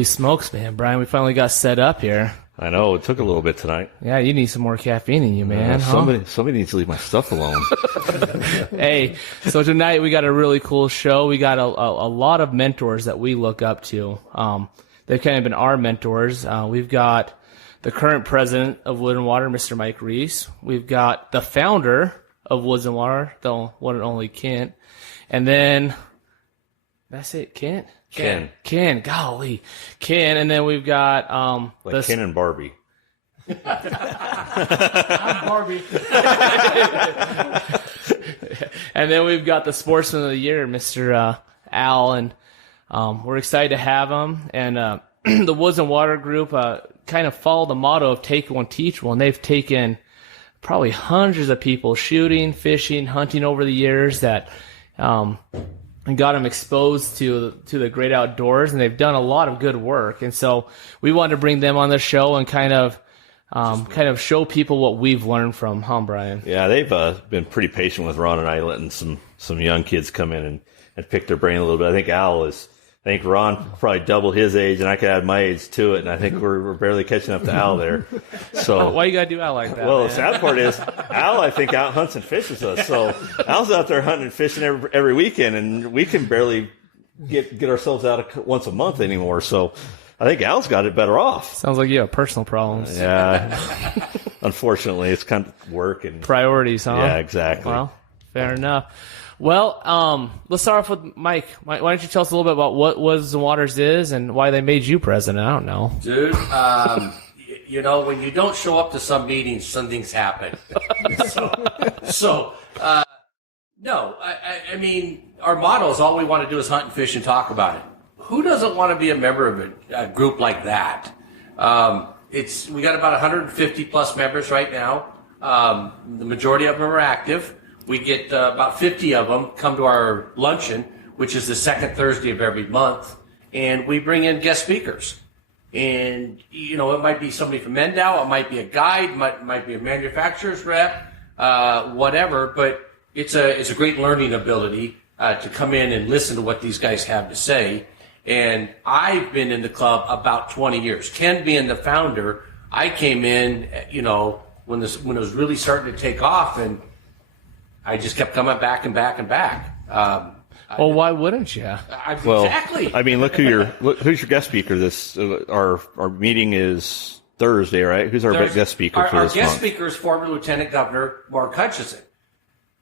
Holy smokes, man. Brian, we finally got set up here. I know. It took a little bit tonight. Yeah, you need some more caffeine in you, man. Huh? Somebody needs to leave my stuff alone. Hey, so tonight we got a really cool show. We got a lot of mentors that we look up to. They've kind of been our mentors. We've got the current president of Wood and Water, Mr. Mike Reese. We've got the founder of Woods and Water, the one and only Kent. And then, that's it, Kent? Ken, golly. Ken, and then we've got... Ken and Barbie. I'm Barbie. And then we've got the Sportsman of the Year, Mr. Al, and we're excited to have him. And the Woods and Water group kind of follow the motto of take one, teach one. They've taken probably hundreds of people shooting, fishing, hunting over the years that... and got them exposed to the great outdoors, and they've done a lot of good work. And so we wanted to bring them on the show and kind of show people what we've learned from, Brian? Yeah, they've been pretty patient with Ron and I, letting some young kids come in and pick their brain a little bit. I think Ron probably double his age, and I could add my age to it, and I think we're barely catching up to Al there. So why you gotta do Al like that? Well, man? The sad part is Al, I think, out hunts and fishes us. So Al's out there hunting and fishing every weekend, and we can barely get ourselves out once a month anymore. So I think Al's got it better off. Sounds like you have personal problems. Yeah, unfortunately, it's kind of work and priorities, huh? Yeah, exactly. Well, fair enough. Well, let's start off with Mike. Mike, why don't you tell us a little bit about what Woods and Waters is and why they made you president? I don't know. Dude, when you don't show up to some meetings, some things happen. No, I mean, our motto is all we want to do is hunt and fish and talk about it. Who doesn't want to be a member of a group like that? We got about 150 plus members right now. The majority of them are active. We get about 50 of them come to our luncheon, which is the second Thursday of every month, and we bring in guest speakers. And, it might be somebody from Mendow, it might be a guide, might be a manufacturer's rep, whatever, but it's a great learning ability to come in and listen to what these guys have to say. And I've been in the club about 20 years. Ken being the founder, I came in, when it was really starting to take off, and I just kept coming back and back and back. Well, why wouldn't you? Exactly. I mean, who's your guest speaker? Our meeting is Thursday, right? Who's our guest speaker for this month? Our guest speaker is former Lieutenant Governor Mark Hutchison.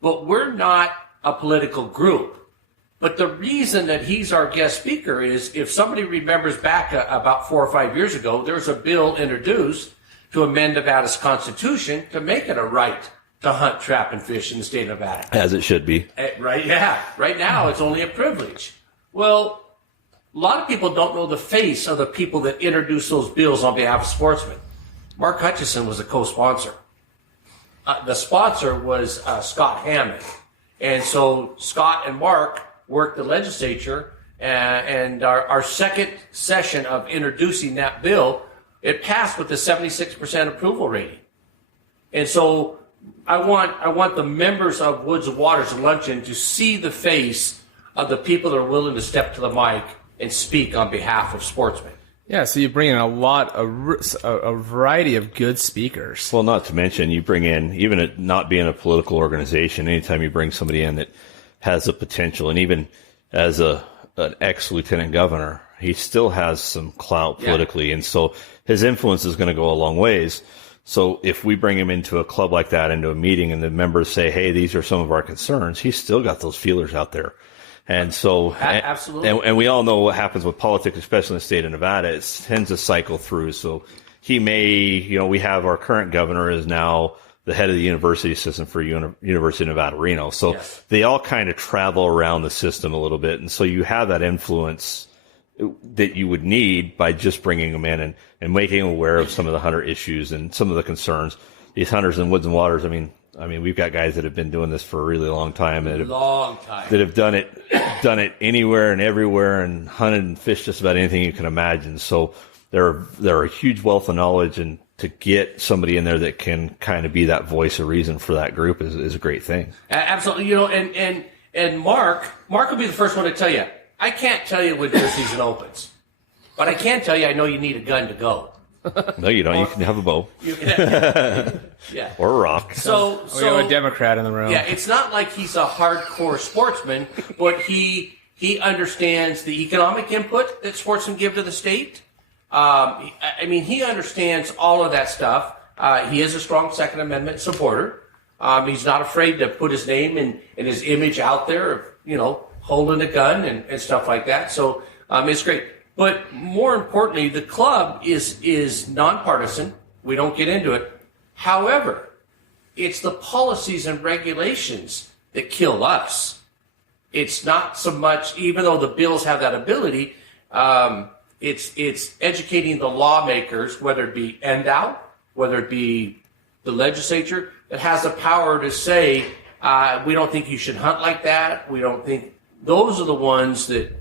But we're not a political group. But the reason that he's our guest speaker is, if somebody remembers back about 4 or 5 years ago, there was a bill introduced to amend Nevada's Constitution to make it a right to hunt, trap, and fish in the state of Nevada. As it should be. Right, yeah. Right now, it's only a privilege. Well, a lot of people don't know the face of the people that introduced those bills on behalf of sportsmen. Mark Hutchison was a co-sponsor. The sponsor was Scott Hammond. And so Scott and Mark worked the legislature, and our second session of introducing that bill, it passed with a 76% approval rating. And so I want the members of Woods and Waters Luncheon to see the face of the people that are willing to step to the mic and speak on behalf of sportsmen. Yeah, so you bring in a variety of good speakers. Well, not to mention, you bring in, even it not being a political organization, anytime you bring somebody in that has the potential, and even as an ex-lieutenant governor, he still has some clout politically, and so his influence is going to go a long ways. So if we bring him into a club like that, into a meeting, and the members say, hey, these are some of our concerns, he's still got those feelers out there. And so, absolutely. And we all know what happens with politics, especially in the state of Nevada. It tends to cycle through. So he may, we have our current governor is now the head of the university system for University of Nevada, Reno. So they all kind of travel around the system a little bit. And so you have that influence that you would need by just bringing them in and making them aware of some of the hunter issues and some of the concerns. These hunters in Woods and Waters, I mean, we've got guys that have been doing this for a really long time. That have done it anywhere and everywhere and hunted and fished just about anything you can imagine. So they're a huge wealth of knowledge, and to get somebody in there that can kind of be that voice of reason for that group is a great thing. Absolutely. And Mark will be the first one to tell you, I can't tell you when deer season opens. But I can tell you, I know you need a gun to go. No, you don't. You can have a bow. You can have, yeah. Or a rock. So we have a Democrat in the room. Yeah, it's not like he's a hardcore sportsman, but he understands the economic input that sportsmen give to the state. I mean, he understands all of that stuff. He is a strong Second Amendment supporter. He's not afraid to put his name and his image out there of, holding a gun and stuff like that. So it's great. But more importantly, the club is nonpartisan. We don't get into it. However, it's the policies and regulations that kill us. It's not so much, even though the bills have that ability, it's educating the lawmakers, whether it be NDOW, whether it be the legislature, that has the power to say, we don't think you should hunt like that. We don't think those are the ones that,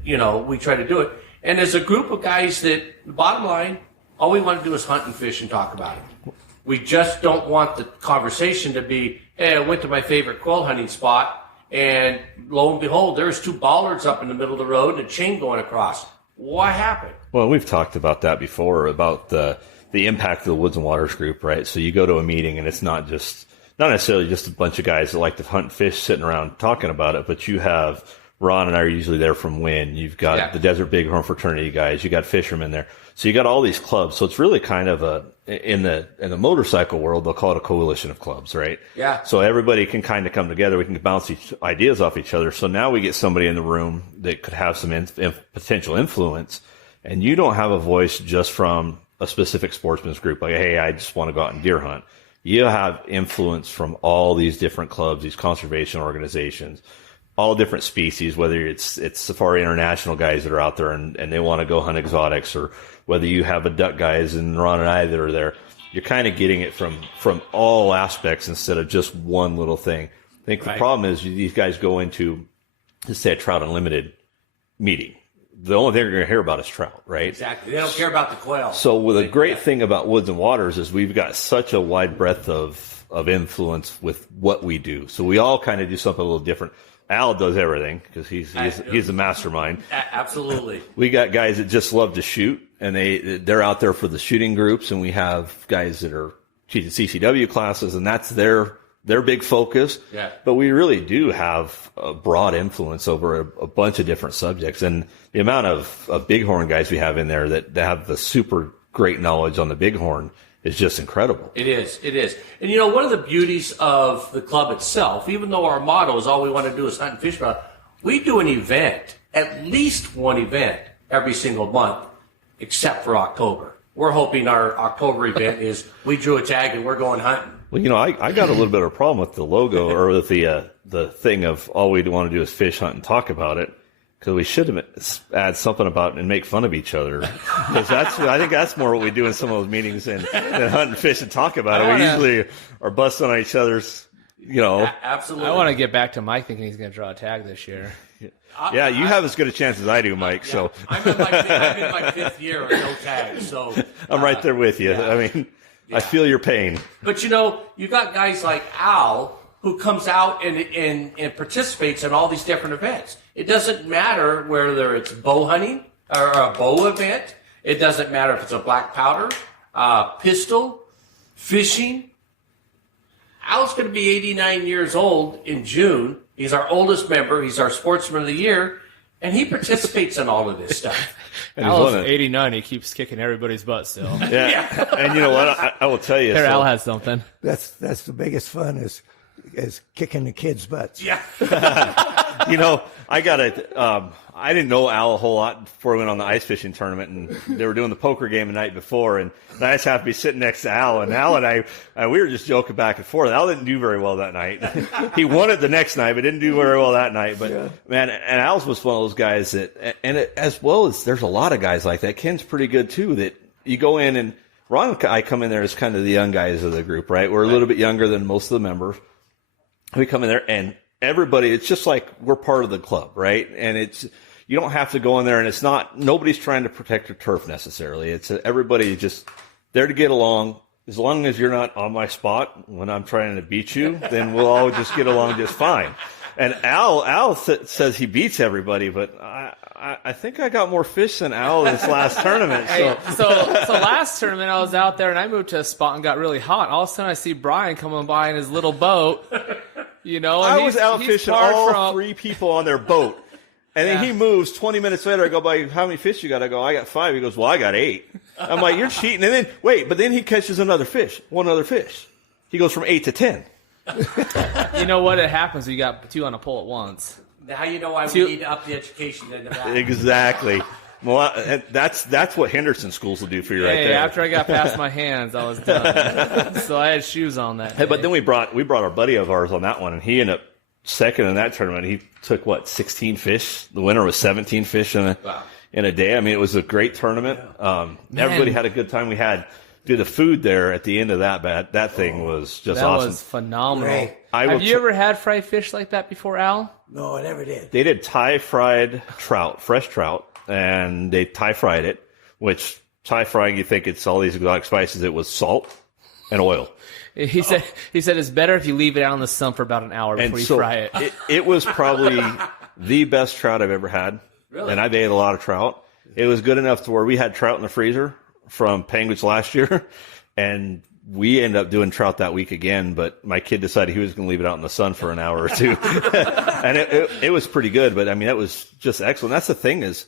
we try to do it. And as a group of guys that, bottom line, all we want to do is hunt and fish and talk about it. We just don't want the conversation to be, hey, I went to my favorite quail hunting spot, and lo and behold, there's 2 bollards up in the middle of the road and a chain going across. What happened? Well, we've talked about that before, about the impact of the Woods and Waters group, right? So you go to a meeting, and it's not necessarily just a bunch of guys that like to hunt and fish sitting around talking about it, but you have Ron and I are usually there from Wynn. You've got the Desert Bighorn fraternity guys. You got fishermen there. So you got all these clubs. So it's really kind of in the motorcycle world, they'll call it a coalition of clubs, right? Yeah. So everybody can kind of come together. We can bounce ideas off each other. So now we get somebody in the room that could have some potential influence, and you don't have a voice just from a specific sportsman's group. Like, hey, I just want to go out and deer hunt. You have influence from all these different clubs, these conservation organizations, all different species, whether it's Safari International guys that are out there and they want to go hunt exotics, or whether you have a duck guys and Ron and I that are there. You're kind of getting it from all aspects instead of just one little thing. I think the problem is these guys go into, let's say, a Trout Unlimited meeting. The only thing you're going to hear about is trout, right? Exactly. They don't care about the quail. So the great thing about Woods and Waters is we've got such a wide breadth of influence with what we do. So we all kind of do something a little different. Al does everything because he's the mastermind. Absolutely. We got guys that just love to shoot, and they're out there for the shooting groups, and we have guys that are teaching CCW classes, and that's their big focus. Yeah. But we really do have a broad influence over a bunch of different subjects, and the amount of bighorn guys we have in there that have the super great knowledge on the bighorn is just incredible. It is. And one of the beauties of the club itself, even though our motto is all we want to do is hunt and fish, we do an event, at least one event every single month, except for October. We're hoping our October event is we drew a tag and we're going hunting. Well, I got a little bit of a problem with the logo or with the thing of all we want to do is fish, hunt, and talk about it. Because we should have add something about it and make fun of each other. Because I think that's more what we do in some of those meetings than hunt and fish and talk about it. We usually are busting on each other's, Absolutely. I want to get back to Mike thinking he's going to draw a tag this year. Yeah, you have as good a chance as I do, Mike. Yeah. So I'm in my 5th year of no tag. So I'm right there with you. Yeah. I mean, I feel your pain. But you got guys like Al who comes out and participates in all these different events. It doesn't matter whether it's bow hunting or a bow event. It doesn't matter if it's a black powder, pistol, fishing. Al's going to be 89 years old in June. He's our oldest member. He's our Sportsman of the Year, and he participates in all of this stuff. Al is 89. He keeps kicking everybody's butt still. Yeah. And you know what? I will tell you. Here, Al has something. That's the biggest fun is kicking the kids' butts. Yeah. I didn't know Al a whole lot before we went on the ice fishing tournament, and they were doing the poker game the night before, and I just happened to be sitting next to Al, and Al and I, we were just joking back and forth. Al didn't do very well that night. He won it the next night, but didn't do very well that night. But man, and Al's was one of those guys as well as there's a lot of guys like that. Ken's pretty good too, that you go in, and Ron and I come in there as kind of the young guys of the group, right? We're a little bit younger than most of the members. We come in there, and everybody, it's just like we're part of the club, right? And you don't have to go in there, and it's not, nobody's trying to protect your turf necessarily. It's everybody just there to get along. As long as you're not on my spot when I'm trying to beat you, then we'll all just get along just fine. And Al says he beats everybody, but I I think I got more fish than Al this last tournament. So last tournament I was out there and I moved to a spot and got really hot. All of a sudden I see Brian coming by in his little boat. And I was out fishing all 3 people on their boat. And then he moves 20 minutes later. I go, by how many fish you got? I go, I got 5. He goes, well, I got 8. I'm like, you're cheating. And then, but then he catches one other fish. He goes from 8 to 10. You know what? It happens when you got 2 on a pole at once. Now you know why we need to up the education in Nevada. Exactly. Well, that's what Henderson schools will do for you right there. After I got past my hands, I was done. So I had shoes on that day. But then we brought our buddy of ours on that one, and he ended up second in that tournament. He took 16 fish. The winner was 17 fish in a day. I mean, it was a great tournament. Everybody had a good time. We had the food there at the end of that thing was just awesome. That was phenomenal. Right. Have you ever had fried fish like that before, Al? No, I never did. They did Thai fried trout, fresh trout, and they Thai fried it, which Thai frying, you think it's all these exotic spices. It was salt and oil. He said it's better if you leave it out in the sun for about an hour before you fry it. It was probably the best trout I've ever had. Really? And I've ate a lot of trout. It was good enough to where we had trout in the freezer from Penguins last year, and we ended up doing trout that week again, but my kid decided he was going to leave it out in the sun for an hour or 2. And it was pretty good, but I mean, that was just excellent. That's the thing is,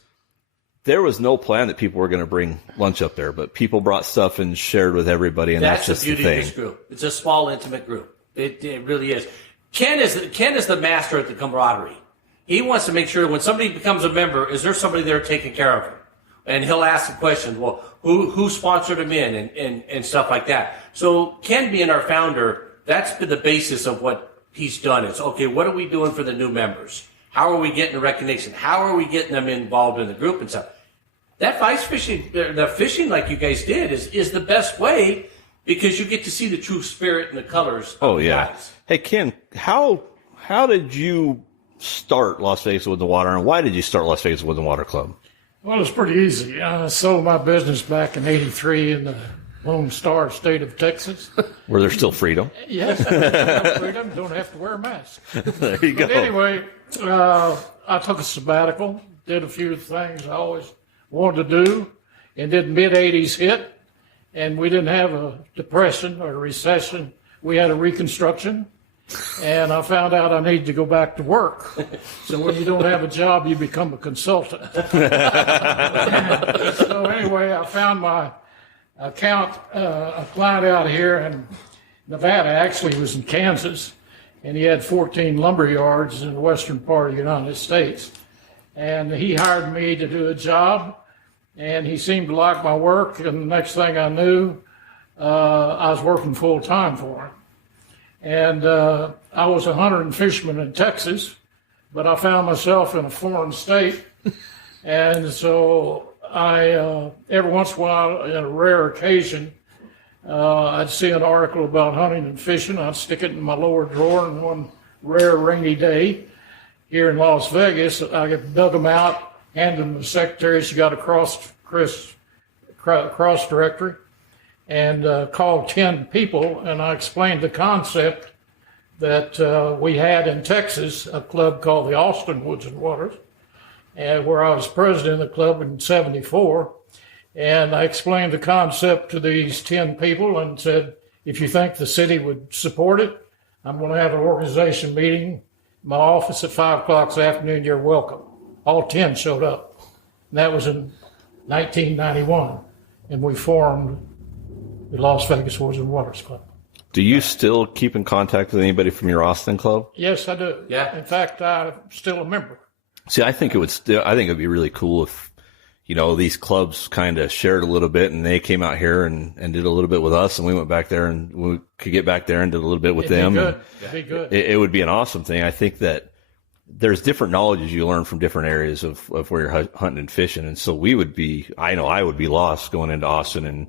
there was no plan that people were going to bring lunch up there, but people brought stuff and shared with everybody, and that's just the beauty thing. Of this group. It's a small, intimate group. It really is. Ken is the master at the camaraderie. He wants to make sure when somebody becomes a member, is there somebody there taking care of him? And he'll ask the question, well, who sponsored him in and stuff like that. So Ken being our founder, that's been the basis of what he's done. It's, okay, what are we doing for the new members? How are we getting the recognition? How are we getting them involved in the group and stuff? That ice fishing, the fishing like you guys did is the best way because you get to see the true spirit and the colors of the guys. Hey, Ken, how did you start Las Vegas Woods and Water, and why did you start Las Vegas Woods and Water Club? Well, it's pretty easy. I sold my business back in '83 in the Lone Star state of Texas. Where there's still freedom. Yes, freedom. Don't have to wear a mask. There you go. But anyway, I took a sabbatical, did a few things I always wanted to do, and then mid-'80s hit, and we didn't have a depression or a recession. We had a reconstruction, and I found out I needed to go back to work. So when you don't have a job, you become a consultant. So anyway, I found my a client out here in Nevada. Actually, he was in Kansas, and he had 14 lumber yards in the western part of the United States. And he hired me to do a job, and he seemed to like my work. And the next thing I knew, I was working full time for him. And I was a hunter and fisherman in Texas, but I found myself in a foreign state. And so I, every once in a while, in a rare occasion, I'd see an article about hunting and fishing. I'd stick it in my lower drawer, and one rare rainy day here in Las Vegas, I dug them out, handed them to the secretary. She got a cross directory, and called 10 people, and I explained the concept that we had in Texas, a club called the Austin Woods and Waters, and where I was president of the club in '74. And I explained the concept to these 10 people and said, if you think the city would support it, I'm going to have an organization meeting in my office at 5 o'clock this afternoon. You're welcome. All 10 showed up. And that was in 1991. And we formed the Las Vegas Woods and Waters Club. Do you still keep in contact with anybody from your Austin club? Yes, I do. Yeah. In fact, I'm still a member. See, I think it'd be really cool if, these clubs kind of shared a little bit, and they came out here and did a little bit with us, and we went back there, and we could get back there and did a little bit with them. It'd be good. It would be an awesome thing. I think that there's different knowledges you learn from different areas of where you're hunting and fishing. And so I would be lost going into Austin and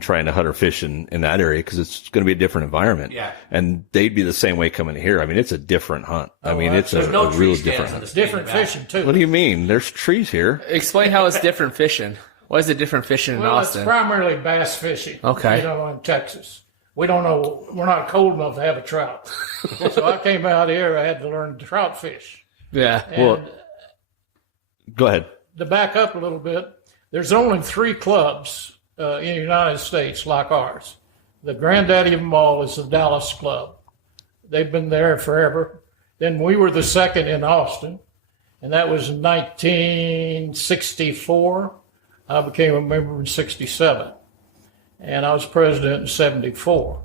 trying to hunt or fish in that area, because it's going to be a different environment. Yeah. And they'd be the same way coming here. I mean, it's a different hunt. It's There's no a tree real stands different in the hunt. state of Different Nevada. fishing, too. What do you mean? There's trees here. Explain how it's different fishing. Why is it different fishing in Well, Austin? it's primarily bass fishing. Okay. In Texas. We don't know, we're not cold enough to have a trout. So I came out here, I had to learn to trout fish. Yeah. And Go ahead. to back up a little bit, there's only 3 clubs in the United States like ours. The granddaddy of them all is the Dallas Club. They've been there forever. Then we were the second in Austin, and that was in 1964. I became a member in 67, and I was president in 74.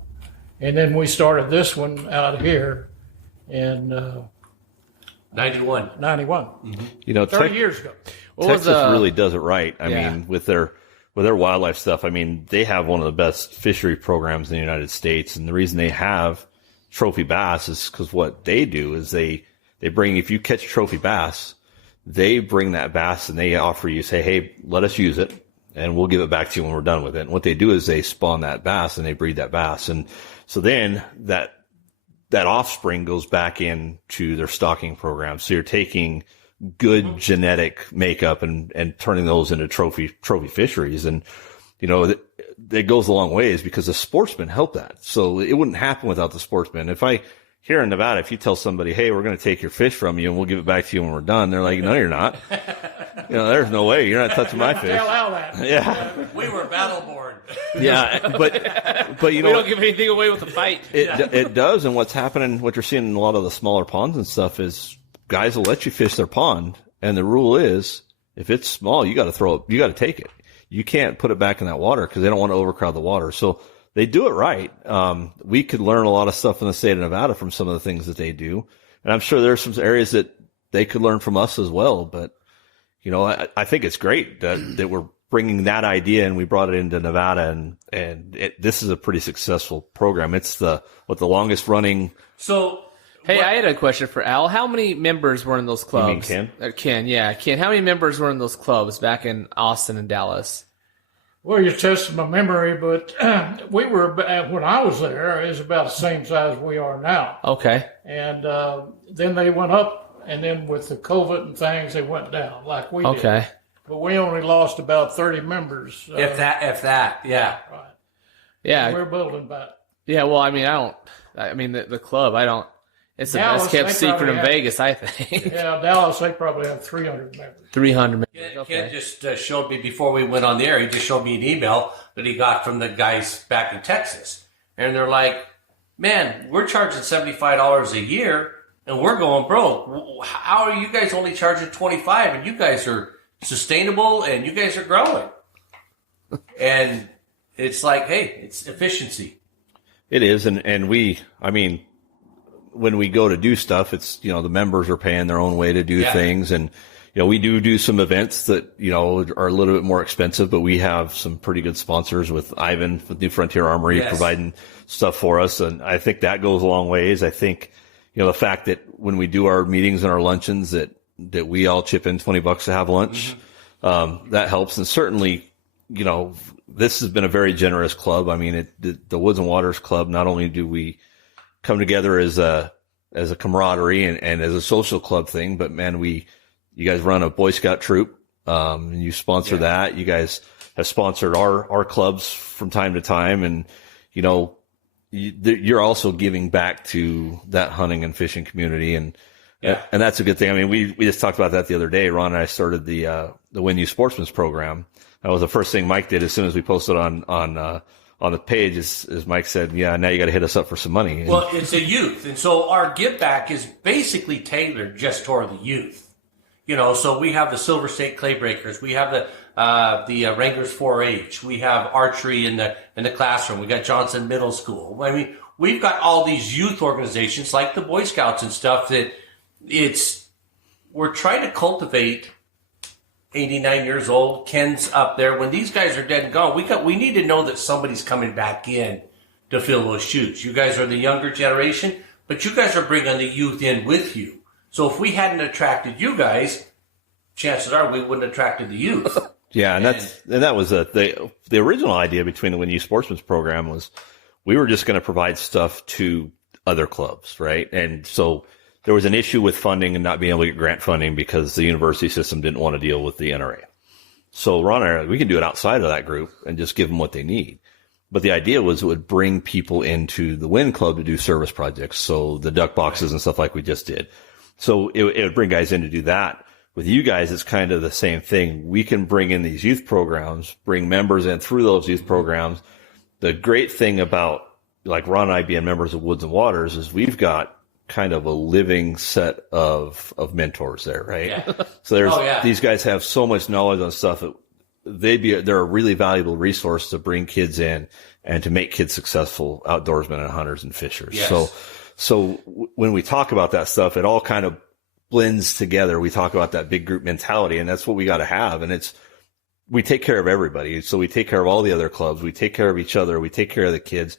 And then we started this one out here in 91. 91, You know, 30 years ago. Texas really does it right. I mean, with their wildlife stuff, I mean, they have one of the best fishery programs in the United States. And the reason they have trophy bass is because what they do is they bring, if you catch trophy bass, they bring that bass and they offer you, say, hey, let us use it and we'll give it back to you when we're done with it. And what they do is they spawn that bass and they breed that bass. And so then that offspring goes back into their stocking program. So you're taking good genetic makeup and turning those into trophy fisheries. And, you know, it goes a long ways because the sportsmen help that. So it wouldn't happen without the sportsmen. Here in Nevada, if you tell somebody, hey, we're going to take your fish from you and we'll give it back to you when we're done, they're like, no, you're not. You know, there's no way. You're not touching my fish. Tell that. Yeah. We were battle born. Yeah. But you know, We don't give anything away with the fight. it does. And what's happening, what you're seeing in a lot of the smaller ponds and stuff is guys will let you fish their pond. And the rule is if it's small, you got to take it. You can't put it back in that water because they don't want to overcrowd the water. So they do it right. We could learn a lot of stuff in the state of Nevada from some of the things that they do. And I'm sure there's some areas that they could learn from us as well. But, you know, I think it's great that we're bringing that idea and we brought it into Nevada and this is a pretty successful program. It's the longest running. So, Hey, I had a question for Al. How many members were in those clubs? You mean Ken? Ken, yeah. Ken, how many members were in those clubs back in Austin and Dallas? Well, you're testing my memory, but we were, when I was there, it was about the same size we are now. Okay. And then they went up, and then with the COVID and things, they went down like we did. Okay. But we only lost about 30 members. if that, yeah. Right. Yeah. We're building back. Yeah, well, I mean, the club, it's the Dallas, best kept they secret probably in have- Vegas, I think. Yeah, Dallas, they probably have 300 members. 300 members. Ken Okay. just showed me before we went on the air, he just showed me an email that he got from the guys back in Texas. And they're like, man, we're charging $75 a year and we're going broke. How are you guys only charging $25 and you guys are sustainable and you guys are growing? And it's like, hey, it's efficiency. It is. And when we go to do stuff, it's, you know, the members are paying their own way to do things. And, you know, we do some events that, you know, are a little bit more expensive, but we have some pretty good sponsors with Ivan, with New Frontier Armory, providing stuff for us. And I think that goes a long ways. I think, you know, the fact that when we do our meetings and our luncheons that we all chip in $20 to have lunch, that helps. And certainly, you know, this has been a very generous club. I mean, the Woods and Waters Club, not only do we come together as a camaraderie and as a social club thing, but man, you guys run a Boy Scout troop, and you sponsor that. You guys have sponsored our clubs from time to time. And, you know, you're also giving back to that hunting and fishing community. And that's a good thing. I mean, we just talked about that the other day. Ron and I started the Win You Sportsman's program. That was the first thing Mike did as soon as we posted on the page, as Mike said, yeah, now you got to hit us up for some money. And, Well, it's a youth. And so our give back is basically tailored just toward the youth. You know, so we have the Silver State Clay Breakers. We have the Wranglers 4-H. We have archery in the classroom. We got Johnson Middle School. I mean, we've got all these youth organizations like the Boy Scouts and stuff that we're trying to cultivate 89 years old. Ken's up there. When these guys are dead and gone, we need to know that somebody's coming back in to fill those shoes. You guys are the younger generation, but you guys are bringing the youth in with you. So if we hadn't attracted you guys, chances are we wouldn't have attracted the youth. Yeah, and that was the original idea between the Win You Sportsman's program was we were just going to provide stuff to other clubs, right? And so there was an issue with funding and not being able to get grant funding because the university system didn't want to deal with the NRA. So Ron and I, we can do it outside of that group and just give them what they need. But the idea was it would bring people into the Win Club to do service projects, so the duck boxes and stuff like we just did. So it would bring guys in to do that. with you guys, it's kind of the same thing. We can bring in these youth programs, bring members in through those youth programs. The great thing about like Ron and I being members of Woods and Waters is we've got kind of a living set of mentors there, right? Yeah. So these guys have so much knowledge on stuff that they're a really valuable resource to bring kids in and to make kids successful outdoorsmen and hunters and fishers. Yes. So when we talk about that stuff, it all kind of blends together. We talk about that big group mentality, and that's what we got to have. And we take care of everybody. So we take care of all the other clubs. We take care of each other. We take care of the kids.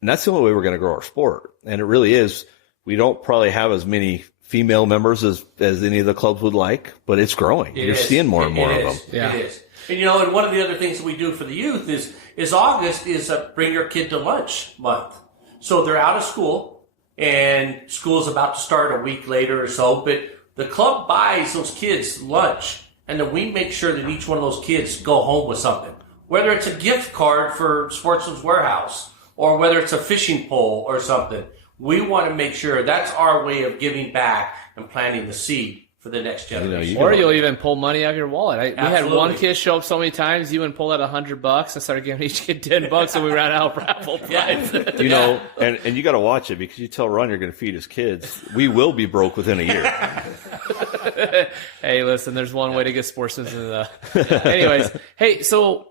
And that's the only way we're going to grow our sport. And it really is. We don't probably have as many female members as any of the clubs would like, but it's growing. You're seeing more and more of them. Yeah. It is. And, and one of the other things that we do for the youth is August is Bring Your Kid to Lunch month. So they're out of school, and school's about to start a week later or so, but the club buys those kids lunch, and then we make sure that each one of those kids go home with something. Whether it's a gift card for Sportsman's Warehouse, or whether it's a fishing pole or something, we want to make sure that's our way of giving back and planting the seed for the next generation. Or you'll even pull money out of your wallet. We had one kid show up so many times, you and pull out $100 and started giving each kid $10, and we ran out of raffle prize. And you got to watch it, because you tell Ron you're going to feed his kids. We will be broke within a year. Hey, listen, there's one way to get sportsmen into the. Anyways, hey, so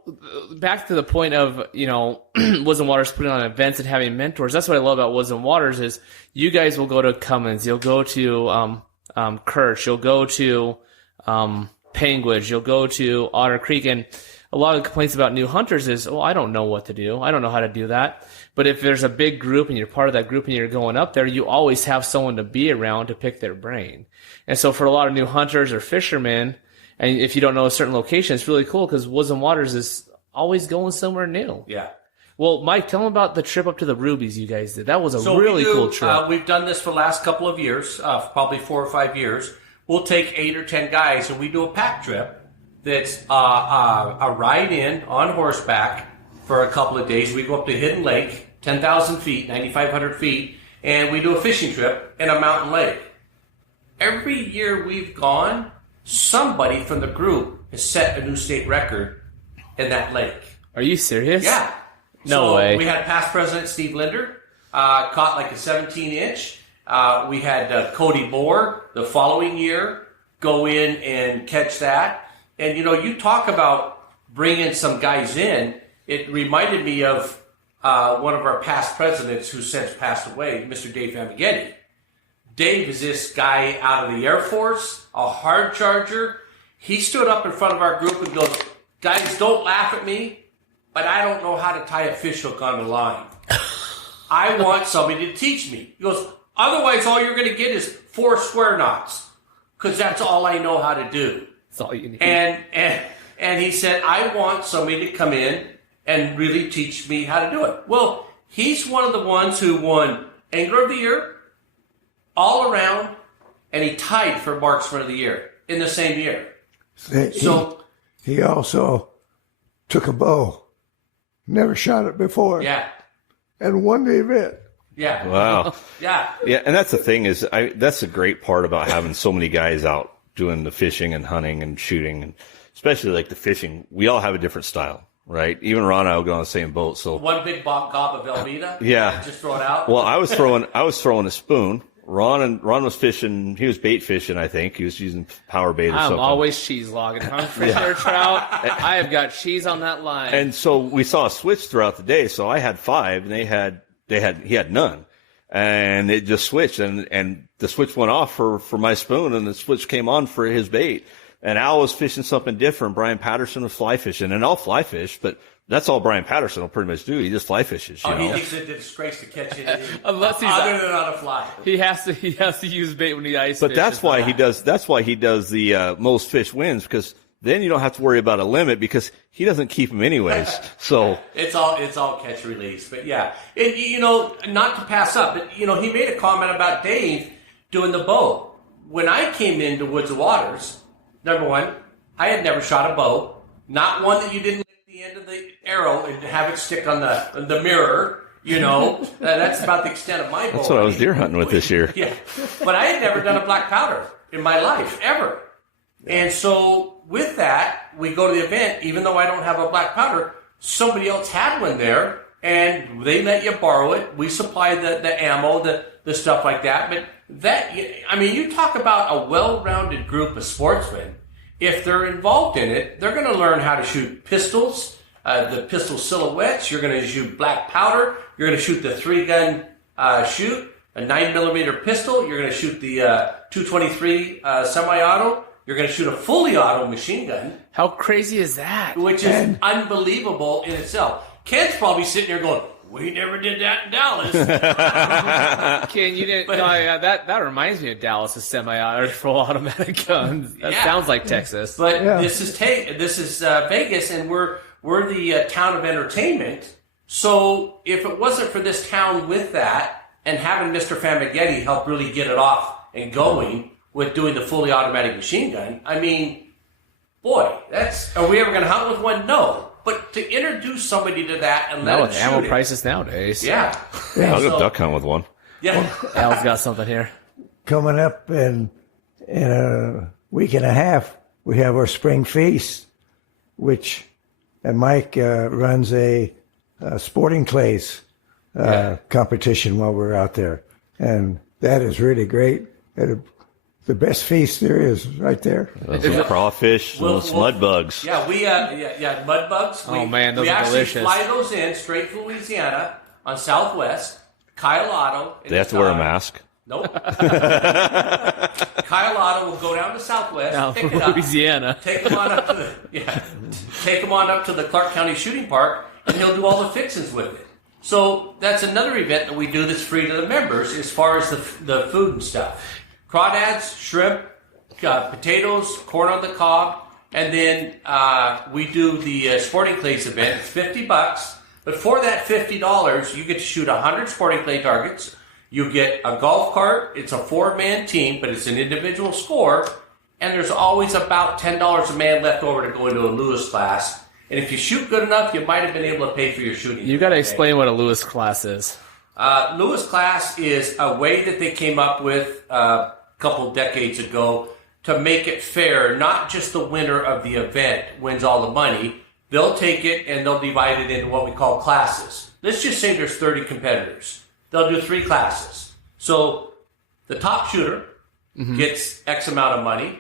back to the point of Woods and Waters putting on events and having mentors. That's what I love about Woods and Waters is you guys will go to Cummins, you'll go to Kirch, you'll go to Penguins, you'll go to Otter Creek, and a lot of the complaints about new hunters is, I don't know what to do. I don't know how to do that. But if there's a big group and you're part of that group and you're going up there, you always have someone to be around to pick their brain. And so for a lot of new hunters or fishermen, and if you don't know a certain location, it's really cool because Woods and Waters is always going somewhere new. Yeah. Well, Mike, tell them about the trip up to the Rubies you guys did. That was a really cool trip. We've done this for the last couple of years, probably 4 or 5 years. We'll take 8 or 10 guys, and we do a pack trip that's a ride in on horseback for a couple of days. We go up to Hidden Lake, 10,000 feet, 9,500 feet, and we do a fishing trip in a mountain lake. Every year we've gone, somebody from the group has set a new state record in that lake. Are you serious? Yeah. No way. We had past president Steve Linder, caught like a 17-inch. We had Cody Moore the following year go in and catch that. And, you talk about bringing some guys in. It reminded me of one of our past presidents who since passed away, Mr. Dave Amaghetti. Dave is this guy out of the Air Force, a hard charger. He stood up in front of our group and goes, guys, don't laugh at me, but I don't know how to tie a fishhook on the line. I want somebody to teach me. He goes, otherwise all you're going to get is 4 square knots, because that's all I know how to do. That's all you need. And he said, I want somebody to come in and really teach me how to do it. Well, he's one of the ones who won Angler of the Year, all around, and he tied for Marksman of the Year in the same year. He also took a bow, never shot it before, and won the event. Yeah. Wow. Yeah. Yeah, and that's the thing is, that's the great part about having so many guys out doing the fishing and hunting and shooting, and especially like the fishing. We all have a different style, right? Even Ron and I will go on the same boat. So one big gob of Velveeta. Yeah. Just throw it out. Well, I was throwing a spoon. Ron was fishing. He was bait fishing, I think. He was using power bait or something. I'm always cheese logging. If I'm fishing or trout, I have got cheese on that line. And so we saw a switch throughout the day. So I had 5, and he had none. And it just switched, and the switch went off for my spoon, and the switch came on for his bait. And Al was fishing something different. Brian Patterson was fly fishing, and I'll fly fish, but that's all Brian Patterson will pretty much do. He just fly fishes. He thinks it's a disgrace to catch it unless he's other than on a fly. He has to use bait when he ice. But that's why he does. That's why he does the most fish wins, because then you don't have to worry about a limit, because he doesn't keep them anyways. So it's all catch release. But yeah, not to pass up, but he made a comment about Dave doing the bow. When I came into Woods and Waters, number one, I had never shot a bow, not one that you didn't lick the end of the arrow and have it stick on the mirror. That's about the extent of my bow. That's what I was deer hunting with this year. Yeah, but I had never done a black powder in my life ever. And so with that, we go to the event, even though I don't have a black powder, somebody else had one there, and they let you borrow it. We supply the ammo, the stuff like that. But that, I mean, you talk about a well-rounded group of sportsmen. If they're involved in it, they're going to learn how to shoot pistols, the pistol silhouettes. You're going to shoot black powder. You're going to shoot the 3-gun shoot, a 9mm pistol. You're going to shoot the 223 semi-auto. You're going to shoot a fully auto machine gun. How crazy is that? Which is unbelievable in itself. Ken's probably sitting there going, we never did that in Dallas. Ken, you didn't. That reminds me of Dallas, a semi-auto or full automatic guns. That sounds like Texas. But this is Vegas, and we're the town of entertainment. So if it wasn't for this town with that and having Mr. Famagetti help really get it off and going with doing the fully automatic machine gun, I mean, boy, are we ever going to hunt with one? No. But to introduce somebody to that and let them shoot ammo prices nowadays. Yeah. I'll go duck hunt with one. Yeah. Al's got something here. Coming up in a week and a half, we have our spring feast, and Mike runs a sporting clays competition while we're out there. And that is really great. The best feast there is right there. Some crawfish, some mud bugs. Yeah, mud bugs. Oh, man, those are delicious. We actually fly those in straight from Louisiana on Southwest. Kyle Otto. They have to wear a mask? Nope. Kyle Otto will go down to Southwest, pick it up, Louisiana. Take them on up to the Clark County Shooting Park, and he'll do all the fixings with it. So that's another event that we do that's free to the members as far as the food and stuff. Crawdads, shrimp, potatoes, corn on the cob, and then we do the sporting clays event. It's $50, but for that $50, you get to shoot 100 sporting clay targets. You get a golf cart. It's a 4-man team, but it's an individual score, and there's always about $10 a man left over to go into a Lewis class. And if you shoot good enough, you might have been able to pay for your shooting. You got to explain what a Lewis class is. Lewis class is a way that they came up with couple decades ago to make it fair. Not just the winner of the event wins all the money. They'll take it and they'll divide it into what we call classes. Let's just say there's 30 competitors. They'll do 3 classes. So the top shooter gets X amount of money.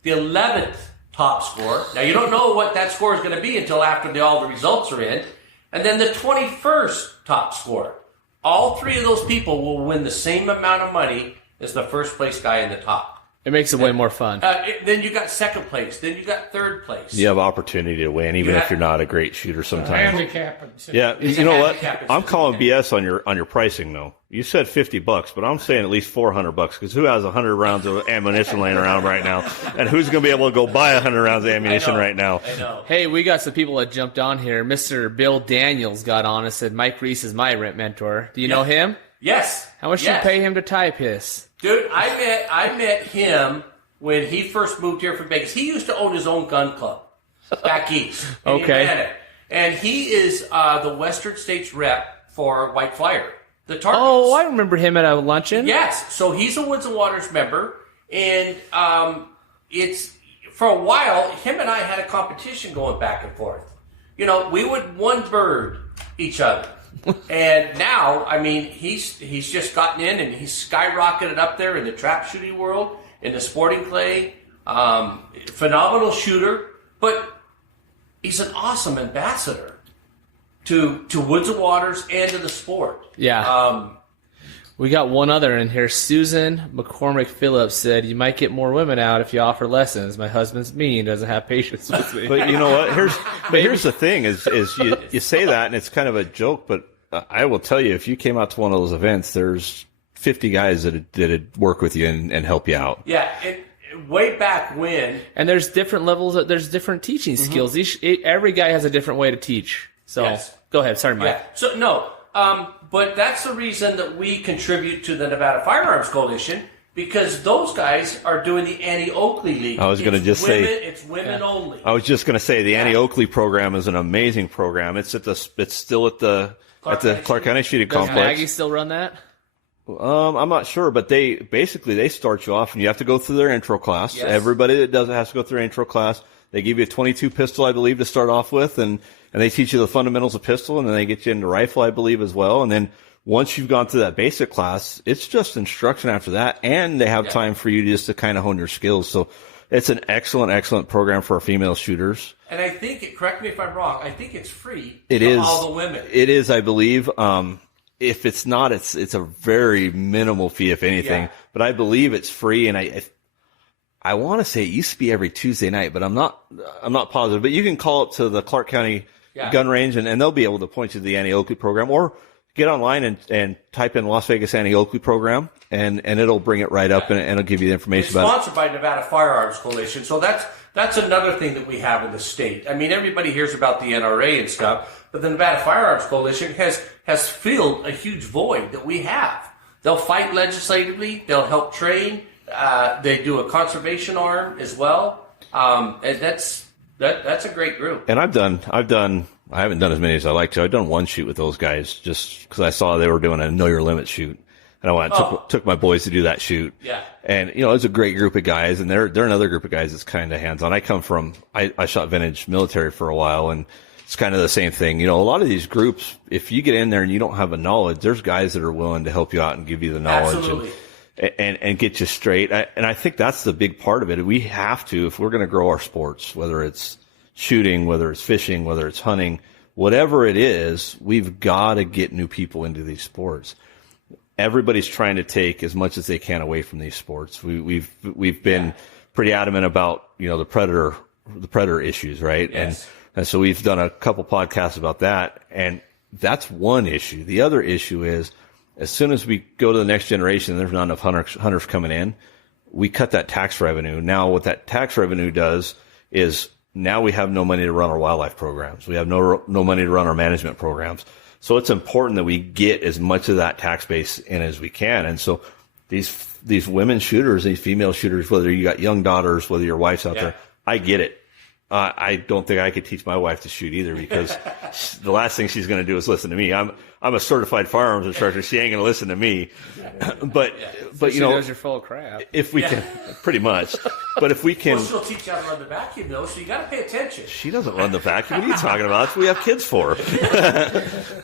The 11th top score. Now you don't know what that score is going to be until after all the results are in. And then the 21st top score. All 3 of those people will win the same amount of money as the first place guy in the top. It makes it way more fun. Then you got second place. Then you got third place. You have opportunity to win, even if you're not a great shooter sometimes. Yeah, you know what? I'm calling BS on your pricing, though. You said $50, but I'm saying at least $400 because who has 100 rounds of ammunition laying around right now? And who's going to be able to go buy 100 rounds of ammunition right now? I know. Hey, we got some people that jumped on here. Mr. Bill Daniels got on and said, Mike Reese is my rent mentor. Do you know him? Yes. How much did you pay him to tie piss? Dude, I met him when he first moved here from Vegas. He used to own his own gun club back east. Okay. And he is the Western States rep for White Flyer, the targets. Oh, I remember him at a luncheon. Yes. So he's a Woods and Waters member. And it's for a while, him and I had a competition going back and forth. You know, we would one bird each other. And now, I mean, he's just gotten in and he's skyrocketed up there in the trap shooting world, in the sporting clay, phenomenal shooter, but he's an awesome ambassador to Woods and Waters and to the sport. Yeah. We got one other in here. Susan McCormick Phillips said, you might get more women out if you offer lessons. My husband's mean, doesn't have patience with me. But you know what? Here's the thing is you say that and it's kind of a joke, but I will tell you, if you came out to one of those events, there's 50 guys that'd work with you and help you out. Yeah. Way back when. And there's different levels. There's different teaching skills. Every guy has a different way to teach. So Go ahead. Sorry, Mike. Yeah. So no. But that's the reason that we contribute to the Nevada Firearms Coalition, because those guys are doing the Annie Oakley League. I was going to just say it's women only. I was just going to say the Annie Oakley program is an amazing program. It's still at the Clark County Shooting Complex. Does Maggie still run that? I'm not sure, but they start you off and you have to go through their intro class. Yes. Everybody that does it has to go through their intro class. They give you a 22 pistol, I believe, to start off with, and they teach you the fundamentals of pistol, and then they get you into rifle, I believe, as well. And then once you've gone through that basic class, it's just instruction after that, and they have time for you just to kind of hone your skills. So it's an excellent program for our female shooters. And I think, correct me if I'm wrong, I think it's free It for is all the women. It is, I believe. If it's not, it's a very minimal fee, if anything. Yeah. But I believe it's free, and I want to say it used to be every Tuesday night, but I'm not positive. But you can call up to the Clark County gun range, and they'll be able to point you to the Annie Oakley program, or get online and type in Las Vegas Annie Oakley program, and it'll bring it right up, and it'll give you the information It's about it. sponsored by Nevada Firearms Coalition, so that's another thing that we have in the state. I mean, everybody hears about the NRA and stuff, but the Nevada Firearms Coalition has filled a huge void that we have. They'll fight legislatively. They'll help train. They do a conservation arm as well. And that's a great group. And I haven't done as many as I like to. I've done one shoot with those guys just because I saw they were doing a Know Your Limit shoot. And I went and took my boys to do that shoot. Yeah. And, it's a great group of guys, and they're another group of guys that's kind of hands-on. I shot vintage military for a while, and it's kind of the same thing. A lot of these groups, if you get in there and you don't have a knowledge, there's guys that are willing to help you out and give you the knowledge. Absolutely. And get you straight. And I think that's the big part of it. We have to, if we're going to grow our sports, whether it's shooting, whether it's fishing, whether it's hunting, whatever it is, we've got to get new people into these sports. Everybody's trying to take as much as they can away from these sports. We've been pretty adamant about, the predator issues, right? Yes. And so we've done a couple podcasts about that, and that's one issue. The other issue is, as soon as we go to the next generation and there's not enough hunters coming in, we cut that tax revenue. Now, what that tax revenue does is now we have no money to run our wildlife programs. We have no money to run our management programs. So it's important that we get as much of that tax base in as we can. And so these women shooters, these female shooters, whether you got young daughters, whether your wife's out there, I get it. I don't think I could teach my wife to shoot either, because the last thing she's going to do is listen to me. I'm a certified firearms instructor. She ain't going to listen to me. But She knows you're full of crap. if we can, pretty much. But if we can, Well, she'll teach you how to run the vacuum, though, so you got to pay attention. she doesn't run the vacuum. What are you talking about? That's what we have kids for.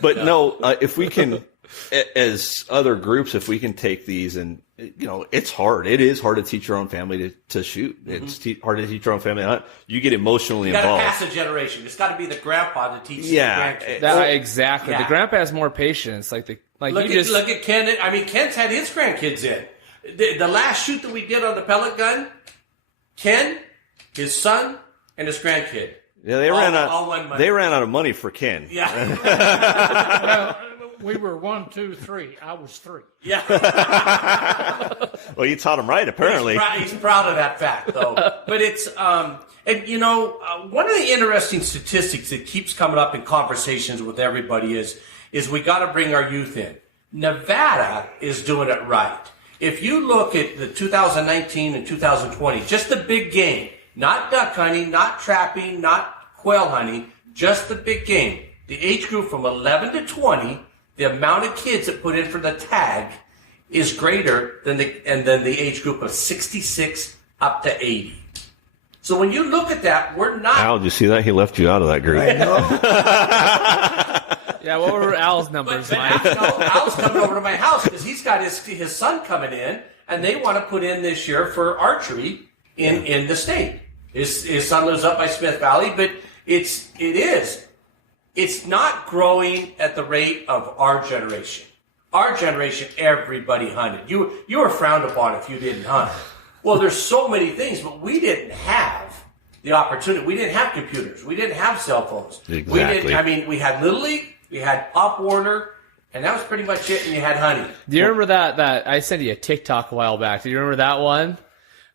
But no, if we can, as other groups, if we can take these and, it's hard. It is hard to teach your own family to shoot. It's hard to teach your own family to hunt. You get emotionally You got to involved. pass a generation. It's got to be the grandpa that teaches Yeah. the grandkids. Exactly. Yeah. The grandpa has more patience. Look at Ken. I mean, Ken's had his grandkids in. The last shoot that we did on the pellet gun, Ken, his son, and his grandkid. Yeah, all one money. They ran out of money for Ken. Yeah. Well, we were 1, 2, 3. I was 3. Yeah. Well, you taught him right, apparently. He's proud of that fact, though. But it's, one of the interesting statistics that keeps coming up in conversations with everybody is we got to bring our youth in. Nevada is doing it right. If you look at the 2019 and 2020, just the big game, not duck hunting, not trapping, not quail hunting, just the big game. The age group from 11 to 20, the amount of kids that put in for the tag is greater than the age group of 66 up to 80. So when you look at that, we're not. Al, did you see that? He left you out of that group. I know. Yeah, what were Al's numbers, But Mike? Al's coming over to my house because he's got his son coming in, and they want to put in this year for archery in the state. His son lives up by Smith Valley, but it's not growing at the rate of our generation. Our generation, everybody hunted. You were frowned upon if you didn't hunt. Well, there's so many things, but we didn't have the opportunity. We didn't have computers. We didn't have cell phones. Exactly. We had Little League, we had Pop Warner, and that was pretty much it, and you had hunting. Do you remember that I sent you a TikTok a while back? Do you remember that one?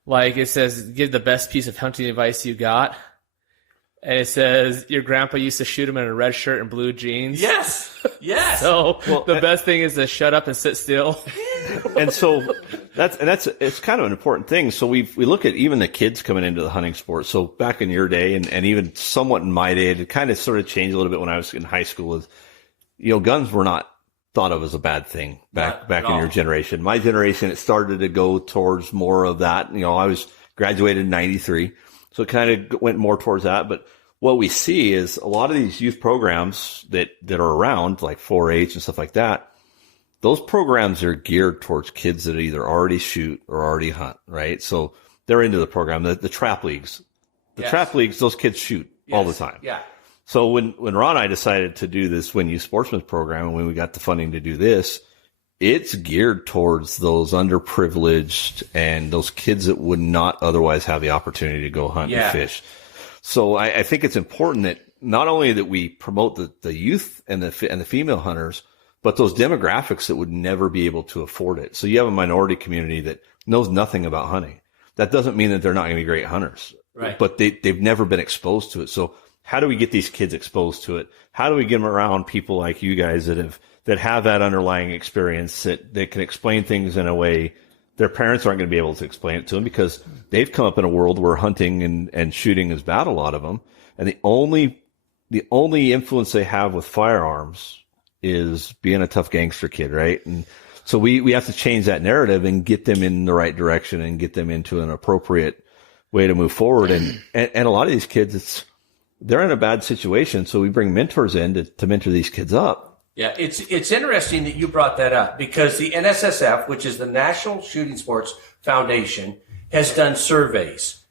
Like, it says, give the best piece of hunting advice you got. And it says, your grandpa used to shoot him in a red shirt and blue jeans. Yes. So the best thing is to shut up and sit still. And so it's kind of an important thing. So we look at even the kids coming into the hunting sport. So back in your day and even somewhat in my day, it kind of sort of changed a little bit when I was in high school. Is, guns were not thought of as a bad thing back in all. your generation. My generation, it started to go towards more of that. You know, I was graduated in 93, so it kind of went more towards that. But what we see is a lot of these youth programs that are around, like 4-H and stuff like that, those programs are geared towards kids that either already shoot or already hunt, right? So they're into the program. The trap leagues. Trap leagues, those kids shoot all the time. Yeah. So when Ron and I decided to do this Win Youth Sportsman program, and when we got the funding to do this, it's geared towards those underprivileged and those kids that would not otherwise have the opportunity to go hunt and fish. So I think it's important that not only that we promote the youth and the female hunters, but those demographics that would never be able to afford it. So you have a minority community that knows nothing about hunting. That doesn't mean that they're not going to be great hunters, right? But they've never been exposed to it. So how do we get these kids exposed to it? How do we get them around people like you guys that have that underlying experience that can explain things in a way their parents aren't going to be able to explain it to them, because they've come up in a world where hunting and shooting is bad, a lot of them. And the only influence they have with firearms is being a tough gangster kid, right? And so we have to change that narrative and get them in the right direction and get them into an appropriate way to move forward. And a lot of these kids, they're in a bad situation. So we bring mentors in to mentor these kids up. Yeah, it's interesting that you brought that up, because the NSSF, which is the National Shooting Sports Foundation, has done surveys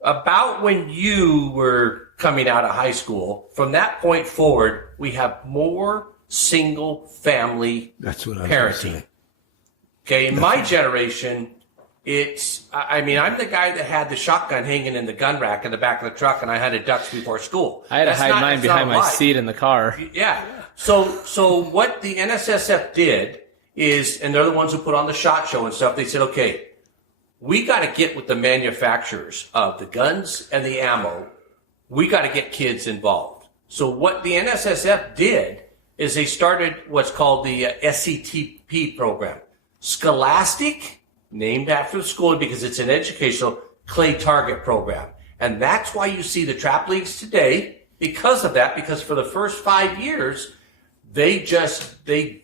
about when you were coming out of high school. From that point forward, we have more single family parenting. Okay, in my generation, I'm the guy that had the shotgun hanging in the gun rack in the back of the truck, and I had it ducks before school. I had to hide mine behind my seat in the car. Yeah. So what the NSSF did is, and they're the ones who put on the SHOT Show and stuff, they said, okay, we got to get with the manufacturers of the guns and the ammo. We got to get kids involved. So what the NSSF did is they started what's called the SCTP program. Scholastic, named after the school because it's an educational clay target program. And that's why you see the trap leagues today, because of that, because for the first 5 years, they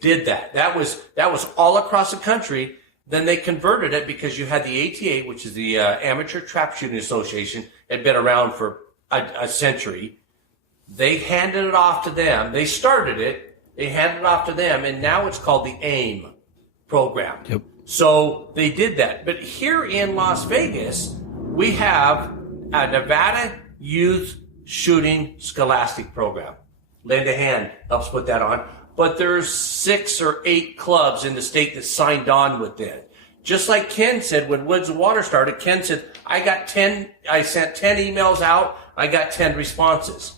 did that. That was all across the country. Then they converted it because you had the ATA, which is the Amateur Trap Shooting Association, had been around for a century. They handed it off to them. They started it. They handed it off to them, and now it's called the AIM program. Yep. So they did that. But here in Las Vegas, we have a Nevada Youth Shooting Scholastic program. Lend a hand helps put that on. But there's 6 or 8 clubs in the state that signed on with it. Just like Ken said, when Woods and Water started, Ken said, I sent 10 emails out, I got 10 responses.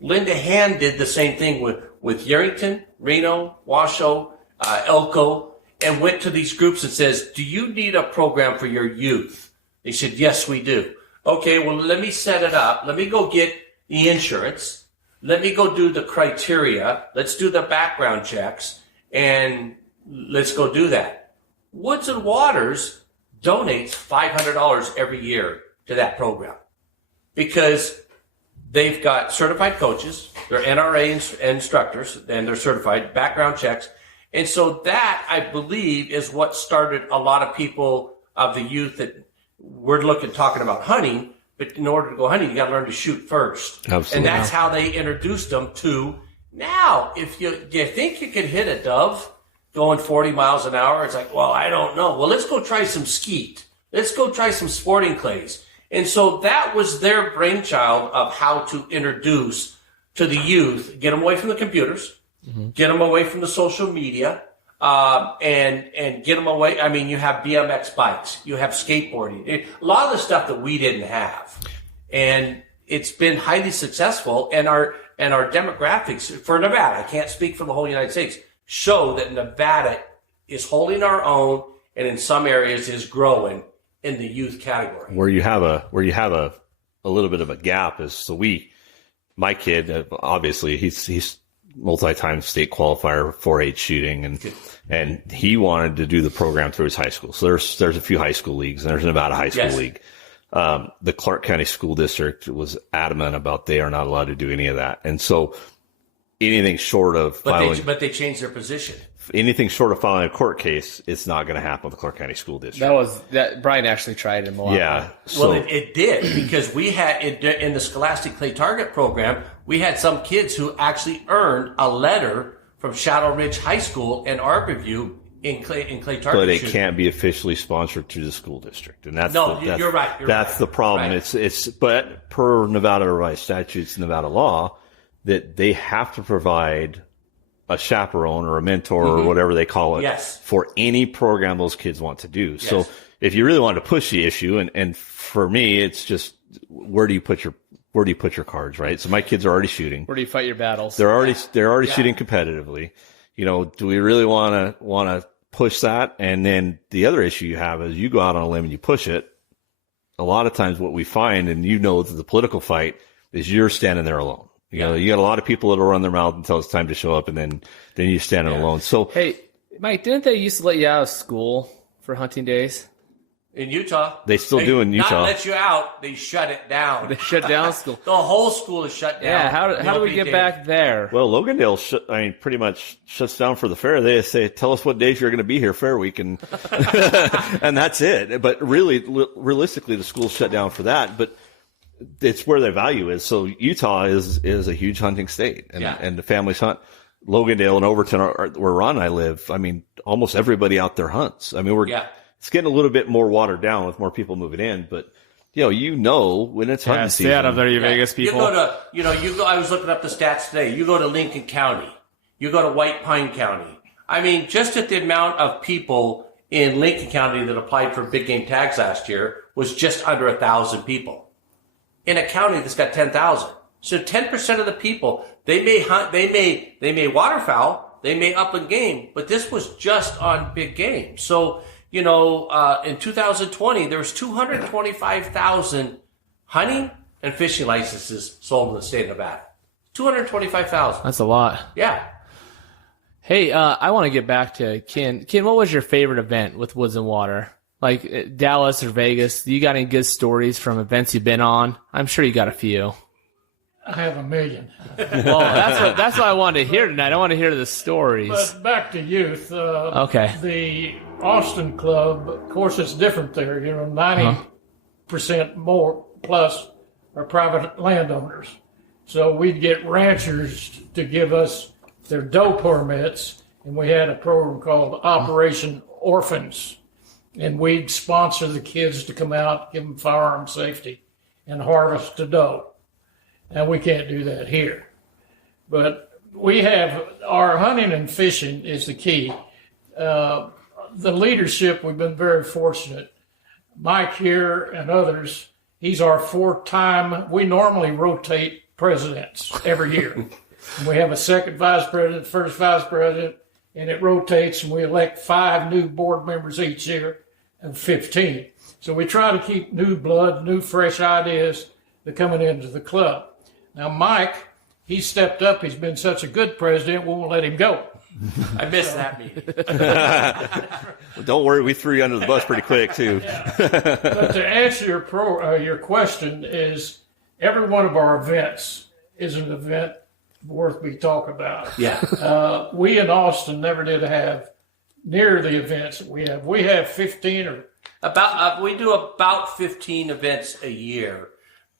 Linda Hand did the same thing with Yerington, Reno, Washoe, Elko, and went to these groups and says, do you need a program for your youth? They said, yes, we do. Okay, well, let me set it up. Let me go get the insurance. Let me go do the criteria. Let's do the background checks, and let's go do that. Woods and Waters donates $500 every year to that program because they've got certified coaches, they're NRA instructors, and they're certified, background checks. And so that, I believe, is what started a lot of people of the youth that we're talking about hunting, but in order to go hunting, you got to learn to shoot first. Absolutely. And that's how they introduced them to, now, do you think you could hit a dove going 40 miles an hour? It's like, well, I don't know. Well, let's go try some skeet. Let's go try some sporting clays. And so that was their brainchild of how to introduce to the youth, get them away from the computers, get them away from the social media, and get them away. I mean, you have BMX bikes, you have skateboarding, a lot of the stuff that we didn't have. And it's been highly successful. And our demographics for Nevada, I can't speak for the whole United States, show that Nevada is holding our own and in some areas is growing in the youth category. Where you have a little bit of a gap is, so my kid, obviously he's multi-time state qualifier for 4-H shooting, and he wanted to do the program through his high school. So there's a few high school leagues, and there's a Nevada high school league. The Clark County School District was adamant about they are not allowed to do any of that. And so anything short of but they changed their position. anything short of filing a court case, it's not going to happen with the Clark County School District. That Brian actually tried him a lot. Yeah. Well, it did, because we had in the Scholastic Clay Target program, we had some kids who actually earned a letter from Shadow Ridge High School and Arborview in Clay Target. But it can't be officially sponsored through the school district, and that's you're right. That's the problem. Right. It's but per Nevada revised statutes, Nevada law, that they have to provide a chaperone or a mentor or whatever they call it for any program those kids want to do. Yes. So if you really want to push the issue, and for me, it's just where do you put your cards, right? So my kids are already shooting. Where do you fight your battles? They're already shooting competitively. You know, do we really want to push that? And then the other issue you have is you go out on a limb and you push it. A lot of times what we find, and the political fight, is you're standing there alone. You know, you got a lot of people that'll run their mouth until it's time to show up, and then you stand alone. So, hey, Mike, didn't they used to let you out of school for hunting days? In Utah. They still do in Utah. Not let you out, they shut it down. They shut down school. The whole school is shut down. Yeah, how do we get back there? Well, Logandale pretty much shuts down for the fair. They say, tell us what days you're going to be here fair week, and and that's it. But really, realistically, the school's shut down for that. But it's where their value is. So Utah is a huge hunting state, and the families hunt. Logandale and Overton, where Ron and I live, I mean, almost everybody out there hunts. I mean, it's getting a little bit more watered down with more people moving in, but you know when it's hunting season. Stay out of there, you Vegas people. You go. I was looking up the stats today. You go to Lincoln County, you go to White Pine County. I mean, just at the amount of people in Lincoln County that applied for big game tags last year was just under 1,000 people. In a county that's got 10,000, so 10% of the people, they may hunt, they may waterfowl, they may upland game, but this was just on big game. So, in 2020, there was 225,000 hunting and fishing licenses sold in the state of Nevada. 225,000. That's a lot. Yeah. Hey, I want to get back to Ken. Ken, what was your favorite event with Woods and Water? Like Dallas or Vegas? You got any good stories from events you've been on? I'm sure you got a few. I have a million. Well, that's what I wanted to hear tonight. I want to hear the stories. But back to youth. Okay. The Austin Club, of course, it's different there. 90% more plus are private landowners. So we'd get ranchers to give us their doe permits, and we had a program called Operation Orphans. And we'd sponsor the kids to come out, give them firearm safety, and harvest the doe. Now, we can't do that here. But we have our hunting and fishing is the key. The leadership, we've been very fortunate. Mike here and others, he's our four-time, we normally rotate presidents every year. And we have a second vice president, first vice president, and it rotates, and we elect 5 new board members each year and 15. So we try to keep new blood, new fresh ideas that are coming into the club. Now, Mike, he stepped up. He's been such a good president, we won't let him go. I missed that meeting. Well, don't worry, we threw you under the bus pretty quick, too. But to answer your question is, every one of our events is an event worth we talk about. Yeah. We in Austin never did have near the events that we have. We have 15 or we do about 15 events a year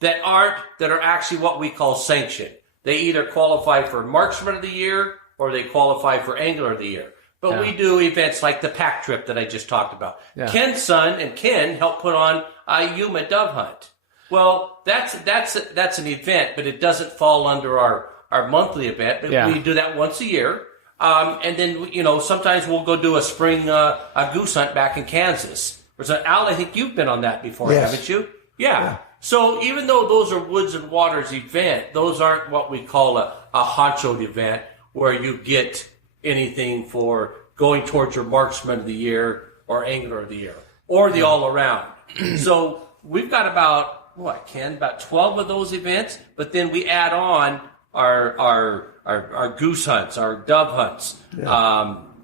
that are actually what we call sanctioned. They either qualify for Marksman of the Year or they qualify for Angler of the Year. But we do events like the pack trip that I just talked about. Yeah. Ken's son and Ken helped put on a Yuma dove hunt. Well, that's an event, but it doesn't fall under our monthly event. But we do that once a year. And then, sometimes we'll go do a spring a goose hunt back in Kansas. Al, I think you've been on that before, haven't you? Yeah. So even though those are Woods and Waters event, those aren't what we call a honcho event where you get anything for going towards your Marksman of the Year or Angler of the Year or the all around. So we've got about 12 of those events, but then we add on our goose hunts, our dove hunts.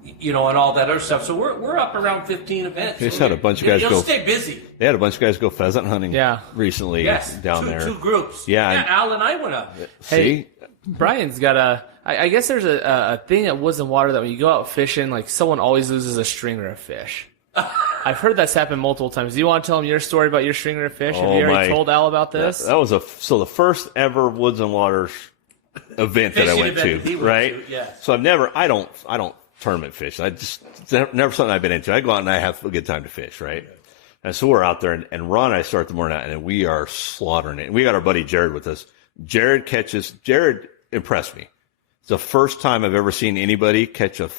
and all that other stuff. So we're up around 15 events. They just had a bunch of guys You'll go. stay busy. They had a bunch of guys go pheasant hunting. Recently. Yes. Down there. Two groups. Yeah. Al and I went up. See. Brian's got I guess there's a thing at Woods and Water that when you go out fishing, like someone always loses a stringer of fish. I've heard that's happened multiple times. Do you want to tell them your story about your stringer of fish? Have you already told Al about this? That was the first ever Woods and Water event that I went to, right? So I don't tournament fish. It's never something I've been into. I go out and I have a good time to fish, right? And so we're out there, and Ron and I start the morning out, and we are slaughtering it. And we got our buddy Jared with us. Jared impressed me. It's the first time I've ever seen anybody catch a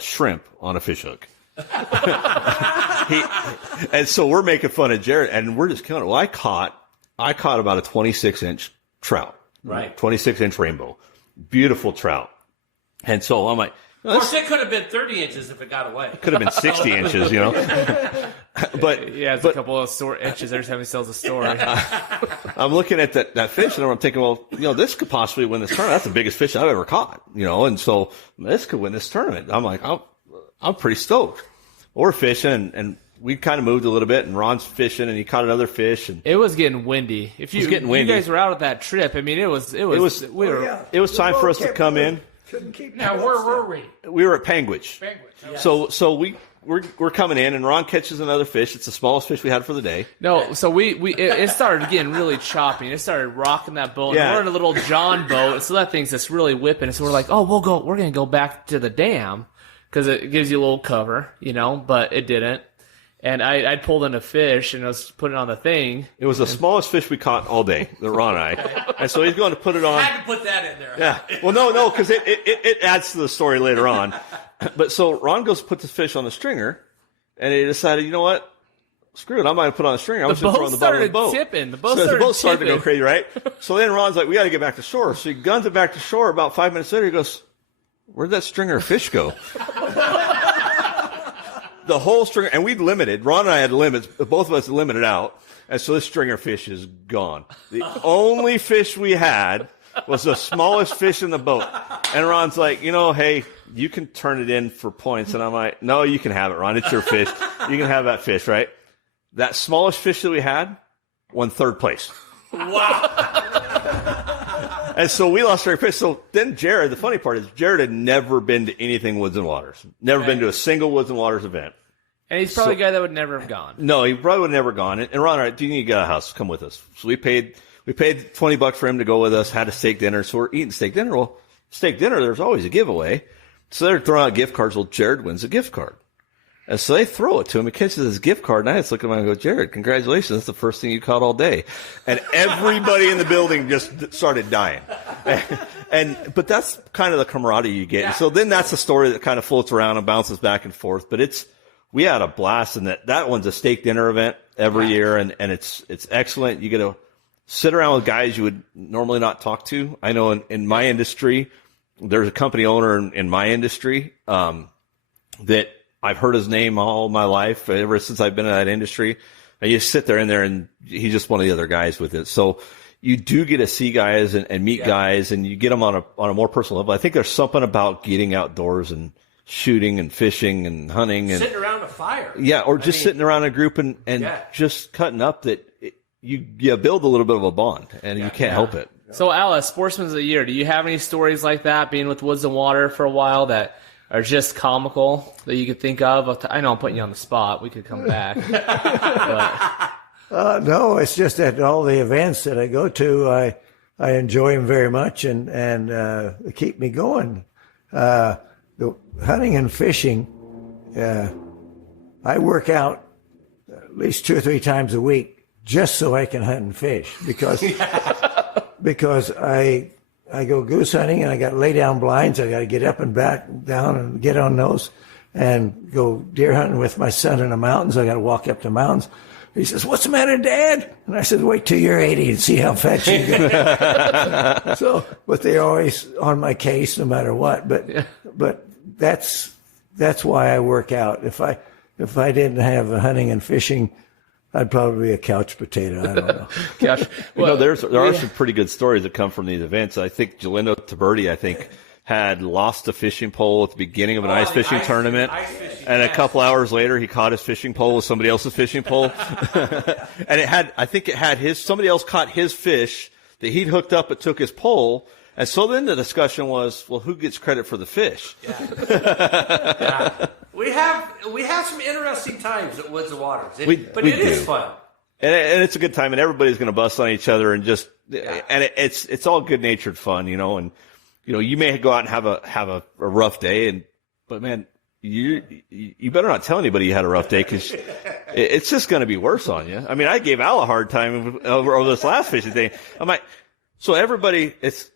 shrimp on a fish hook. And so we're making fun of Jared, and we're just killing it. Well, I caught about a 26-inch trout, right? 26-inch rainbow, beautiful trout. And so I'm like, of course, it could have been 30 inches if it got away. It could have been 60 inches, But yeah, it's a couple of inches every time he tells a story. I'm looking at that fish, and I'm thinking, well, this could possibly win this tournament. That's the biggest fish I've ever caught, and so this could win this tournament. I'm like, I'm pretty stoked. We're fishing, and we kind of moved a little bit, and Ron's fishing, and he caught another fish. And it was getting windy. If you guys were out at that trip, I mean, it was time for us to come in. Now, where were we? We were at Panguitch. Yes. So we're coming in, and Ron catches another fish. It's the smallest fish we had for the day. No, so it started getting really choppy, and it started rocking that boat. Yeah. And we're in a little John boat, so that thing's just really whipping. So we're like, we're gonna go back to the dam because it gives you a little cover, but it didn't. And I pulled in a fish, and I was putting it on the thing. It was the smallest fish we caught all day, the Ron and I. And so he's going to put it on. I had to put that in there. Yeah. Well, no, because it adds to the story later on. But so Ron goes to put the fish on the stringer, and he decided, you know what? Screw it, I'm not going to put on a stringer. I'm just going to throw it on the bottom of the boat. Tipping. The boat started to go crazy, right? So then Ron's like, we got to get back to shore. So he guns it back to shore. About 5 minutes later, he goes, where'd that stringer of fish go? The whole stringer, and we'd limited. Ron and I had limits, but both of us limited out. And so this stringer fish is gone. The only fish we had was the smallest fish in the boat. And Ron's like, hey, you can turn it in for points. And I'm like, no, you can have it, Ron. It's your fish. You can have that fish, right? That smallest fish that we had won third place. Wow. And so we lost our fish. So then Jared, the funny part is Jared had never been to anything Woods and Waters. Never been to a single Woods and Waters event. And he's probably a guy that would never have gone. No, he probably would have never gone. And Ron, all right, do you need to get out of the house? Come with us. So we paid $20 for him to go with us, had a steak dinner. So we're eating steak dinner. Well, steak dinner, there's always a giveaway. So they're throwing out gift cards. Well, Jared wins a gift card. And so they throw it to him. He catches his gift card, and I just look at him and go, Jared, congratulations. That's the first thing you caught all day. And everybody in the building just started dying. But that's kind of the camaraderie you get. Yeah. And so then that's the story that kind of floats around and bounces back and forth. But we had a blast, and that one's a steak dinner event every year, and it's excellent. You get to sit around with guys you would normally not talk to. I know in my industry, there's a company owner in my industry that I've heard his name all my life, ever since I've been in that industry. And you sit there and he's just one of the other guys with it. So you do get to see guys and meet guys, and you get them on a more personal level. I think there's something about getting outdoors and shooting and fishing and hunting and sitting around a fire. Yeah, or just sitting around a group and just cutting up that you build a little bit of a bond, and you can't help it. So, Alice, Sportsman of the Year, do you have any stories like that, being with Woods and Water for a while, that are just comical that you could think of? I know I'm putting you on the spot. We could come back. No, it's just that all the events that I go to, I enjoy them very much, and they keep me going. The hunting and fishing, I work out at least 2 or 3 times a week just so I can hunt and fish, because I go goose hunting, and I got to lay down blinds. I got to get up and back down and get on those, and go deer hunting with my son in the mountains. I got to walk up the mountains. He says, "What's the matter, Dad?" And I said, "Wait till you're 80 and see how fat you get." But they're always on my case no matter what. But that's why I work out. If I didn't have the hunting and fishing, I'd probably be a couch potato. I don't know. Gosh. Well, there are some pretty good stories that come from these events. I think Galindo Taberti, had lost a fishing pole at the beginning of an ice fishing tournament. And a couple hours later, he caught his fishing pole with somebody else's fishing pole. And somebody else caught his fish that he'd hooked up but took his pole. And so then the discussion was, well, who gets credit for the fish? Yeah. We have some interesting times at Woods and Waters. But it is fun. And it's a good time, and everybody's going to bust on each other and it's all good natured fun, and you may go out and have a rough day, but man, you better not tell anybody you had a rough day, because it's just going to be worse on you. I mean, I gave Al a hard time over this last fishing thing. I'm like, so everybody, it's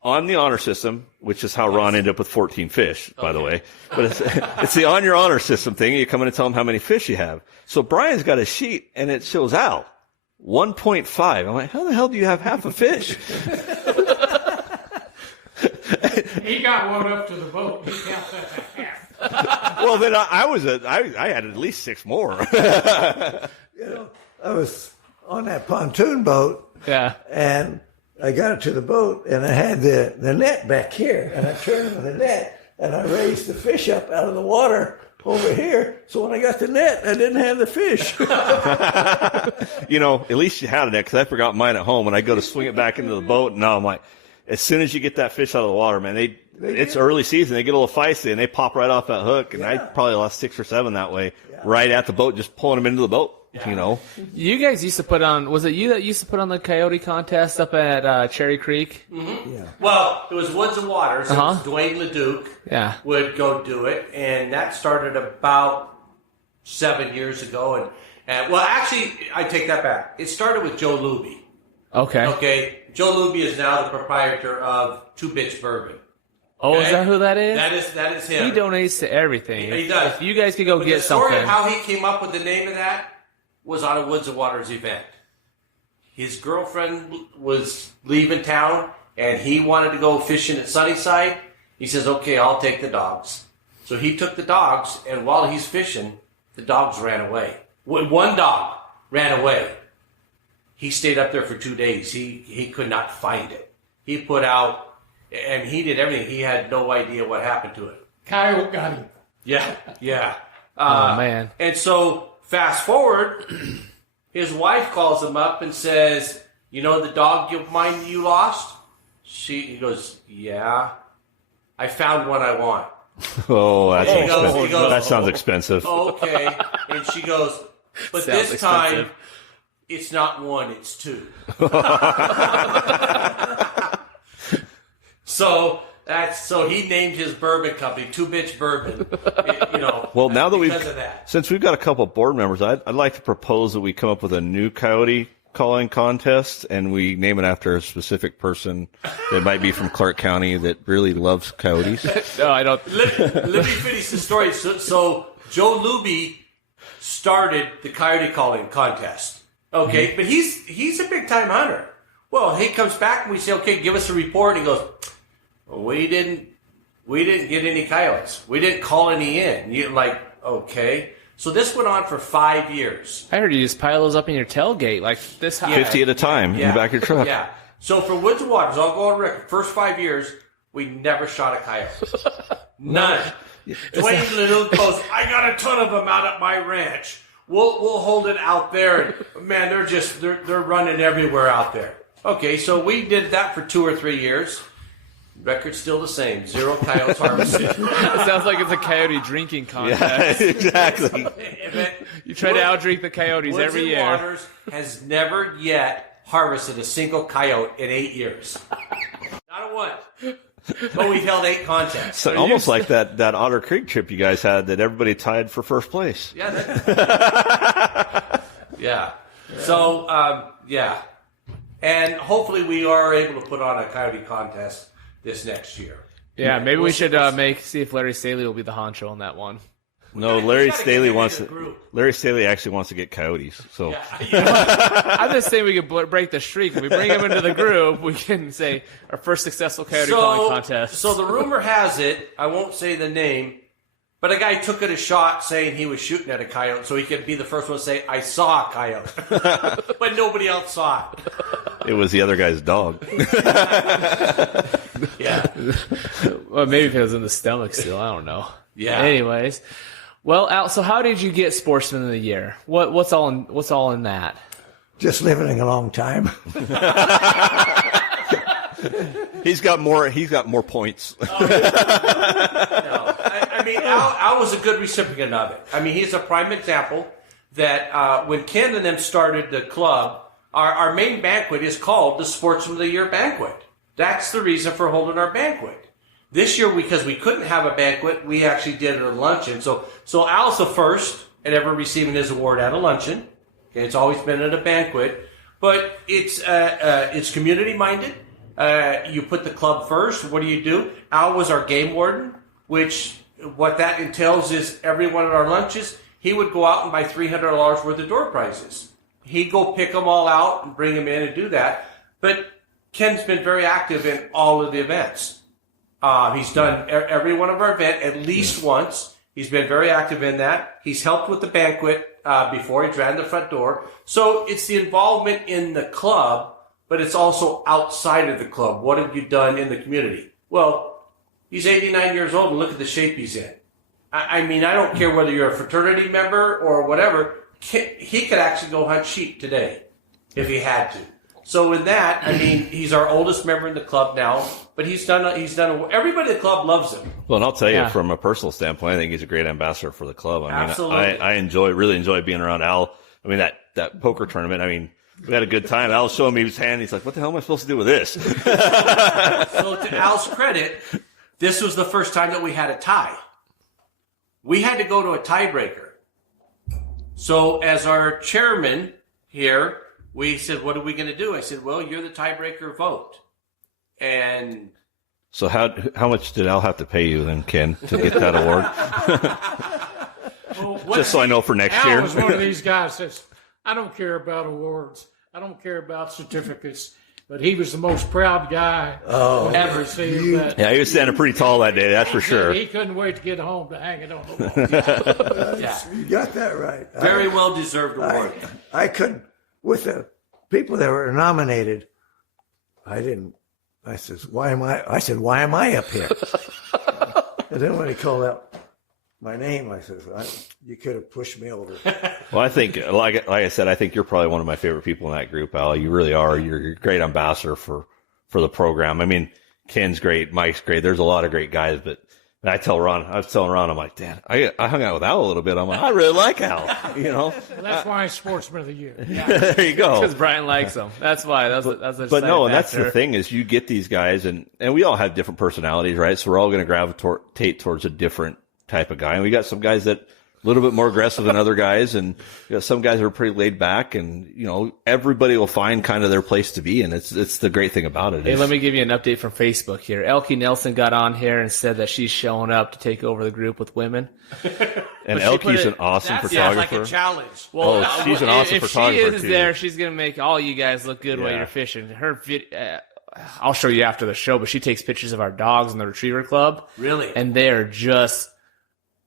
on the honor system, which is how Ron ended up with 14 fish, by the way. But it's the on your honor system thing. You come in and tell them how many fish you have. So Brian's got a sheet, and it shows Al 1.5. I'm like, how the hell do you have half a fish? He got one up to the boat. He counts that as half. Well, then I had at least 6 more. I was on that pontoon boat. Yeah. And I got it to the boat, and I had the net back here, and I turned with the net, and I raised the fish up out of the water over here. So when I got the net, I didn't have the fish. At least you had a net, because I forgot mine at home, and I go to swing it back into the boat, and now I'm like, as soon as you get that fish out of the water, man, it's early season. They get a little feisty, and they pop right off that hook, and I probably lost 6 or 7 that way, right at the boat, just pulling them into the boat. You guys used to put on, was it you that used to put on the coyote contest up at Cherry Creek? Mm-hmm. Yeah. Well, it was Woods and Waters. It was Dwayne LeDuc would go do it, and that started about 7 years ago. And well, actually, I take that back. It started with Joe Luby. Okay. Joe Luby is now the proprietor of Two Bitch Bourbon. Oh, is that who that is? That is him. He donates to everything. He does. If you guys could go get something. The story of how he came up with the name of that was on a Woods and Waters event. His girlfriend was leaving town, and he wanted to go fishing at Sunnyside. He says, okay, I'll take the dogs. So he took the dogs, and while he's fishing, the dogs ran away. One dog ran away. He stayed up there for 2 days. He could not find it. He put out, and he did everything. He had no idea what happened to it. Coyote got him. Yeah. Oh, man. And so fast forward, his wife calls him up and says, the dog of mine you lost? He goes, yeah. I found one I want. Oh, that's expensive. That sounds expensive. Okay. And she goes, but this time, it's not one, it's 2. So he named his bourbon company Two Bitch Bourbon. Well, now since we've got a couple of board members, I'd like to propose that we come up with a new coyote calling contest, and we name it after a specific person that might be from Clark County that really loves coyotes. No, I don't. Let me finish the story. So Joe Luby started the coyote calling contest. Okay, but he's a big time hunter. Well, he comes back and we say, okay, give us a report. And he goes, well, we didn't get any coyotes. We didn't call any in. You're like, okay. So this went on for 5 years. I heard you just pile those up in your tailgate like this high. 50 at a time in the back of your truck. Yeah. So for Woods and Waters, I'll go on record. First 5 years, we never shot a coyote. None. Dwayne LeDuc goes, I got a ton of them out at my ranch. We'll hold it out there. And, man, they're running everywhere out there. Okay, so we did that for 2 or 3 years. Record's still the same. 0 coyotes harvested. It sounds like it's a coyote drinking contest. Yeah, exactly. You try to outdrink the coyotes every year. Woods and Waters has never yet harvested a single coyote in 8 years. Not a one. But we've held 8 contests. So almost like that Otter Creek trip you guys had that everybody tied for first place. Yeah. Yeah. So, yeah. And hopefully we are able to put on a coyote contest this next year. Yeah, maybe we should see if Larry Staley will be the honcho on that one. No, Larry Staley actually wants to get coyotes. So I'm just saying we could break the streak. If we bring him into the group, we can say our first successful coyote calling contest. So the rumor has it, I won't say the name, but a guy took it a shot saying he was shooting at a coyote so he could be the first one to say, I saw a coyote. But nobody else saw it. It was the other guy's dog. Yeah. Well, maybe if it was in the stomach still. I don't know. Yeah. Anyways, well, Al, so how did you get Sportsman of the Year? What's all in that? Just living a long time. He's got more points. No, I mean, Al was a good recipient of it. I mean, he's a prime example that when Ken and them started the club, our main banquet is called the Sportsman of the Year Banquet. That's the reason for holding our banquet. This year, because we couldn't have a banquet, we actually did it at a luncheon. So Al's the first at ever receiving his award at a luncheon. Okay, it's always been at a banquet, but it's community minded. You put the club first. What do? Al was our game warden, which what that entails is every one of our lunches, he would go out and buy $300 worth of door prizes. He'd go pick them all out and bring them in and do that. But Ken's been very active in all of the events. He's done every one of our events at least once. He's been very active in that. He's helped with the banquet before he ran the front door. So it's the involvement in the club, but it's also outside of the club. What have you done in the community? Well, he's 89 years old, and look at the shape he's in. I mean, I don't care whether you're a fraternity member or whatever. He could actually go hunt sheep today if he had to. So with that, I mean, he's our oldest member in the club now, but he's done. Everybody in the club loves him. Well, and I'll tell you, from a personal standpoint, I think he's a great ambassador for the club. I mean, Absolutely. I really enjoy being around Al. I mean, that poker tournament, I mean, we had a good time. Al was showing me his hand. He's like, what the hell am I supposed to do with this? So to Al's credit, this was the first time that we had a tie. We had to go to a tiebreaker. So as our chairman here, we said, what are we going to do? I said, well, you're the tiebreaker vote. And so how much did Al have to pay you then, Ken, to get that award? Just so I know for next year. Al was one of these guys that says, I don't care about awards. I don't care about certificates. But he was the most proud guy ever seen that. Yeah, he was standing pretty tall that day, that's for sure. He couldn't wait to get home to hang it on the wall. yeah, You got that right. very well deserved award. I couldn't, with the people that were nominated, I said, why am I up here? And then when he called out my name, I said, you could have pushed me over. Well, I think, like I said, I think you're probably one of my favorite people in that group, Al. You really are. You're a great ambassador for the program. I mean, Ken's great, Mike's great. There's a lot of great guys, but I was telling Ron, I'm like, Dan, I hung out with Al a little bit. I'm like, I really like Al, you know? Well, that's why he's Sportsman of the Year. There you go. Because Brian likes them. That's why. That's But no, and that's the thing is you get these guys, and we all have different personalities, right? So we're all going to gravitate towards a different type of guy. And we got some guys that a little bit more aggressive than other guys, and you know, some guys are pretty laid back, and you know, everybody will find kind of their place to be, and it's the great thing about it. Hey, let me give you an update from Facebook here. Elkie Nelson got on here and said that she's showing up to take over the group with women. And Elkie's an awesome photographer. That's like a challenge. Well, she's an awesome photographer If she is too. there, she's going to make all you guys look good while you're fishing. Her I'll show you after the show, but she takes pictures of our dogs in the Retriever Club. Really? And they are just...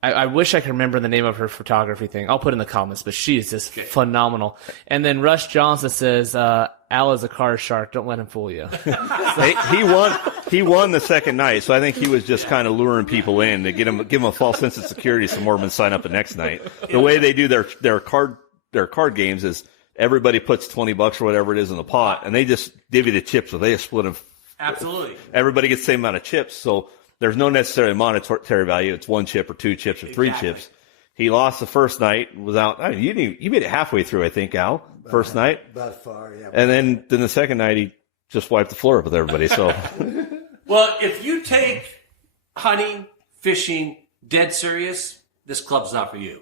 I wish I could remember the name of her photography thing. I'll put it in the comments, but she is just phenomenal. And then Rush Johnson says, Al is a card shark. Don't let him fool you. He won the second night, so I think he was just kind of luring people in to give him a false sense of security so more would sign up the next night. The way they do their card games is everybody puts $20 or whatever it is in the pot, and they just divvy the chips, so they just split them. Absolutely. Everybody gets the same amount of chips, so there's no necessarily monetary value. It's 1 chip or 2 chips or 3 chips. He lost the first night without. I mean, you made it halfway through, I think, Al. First night, About far, yeah. and then the second night he just wiped the floor up with everybody. So, Well, if you take hunting, fishing dead serious, this club's not for you.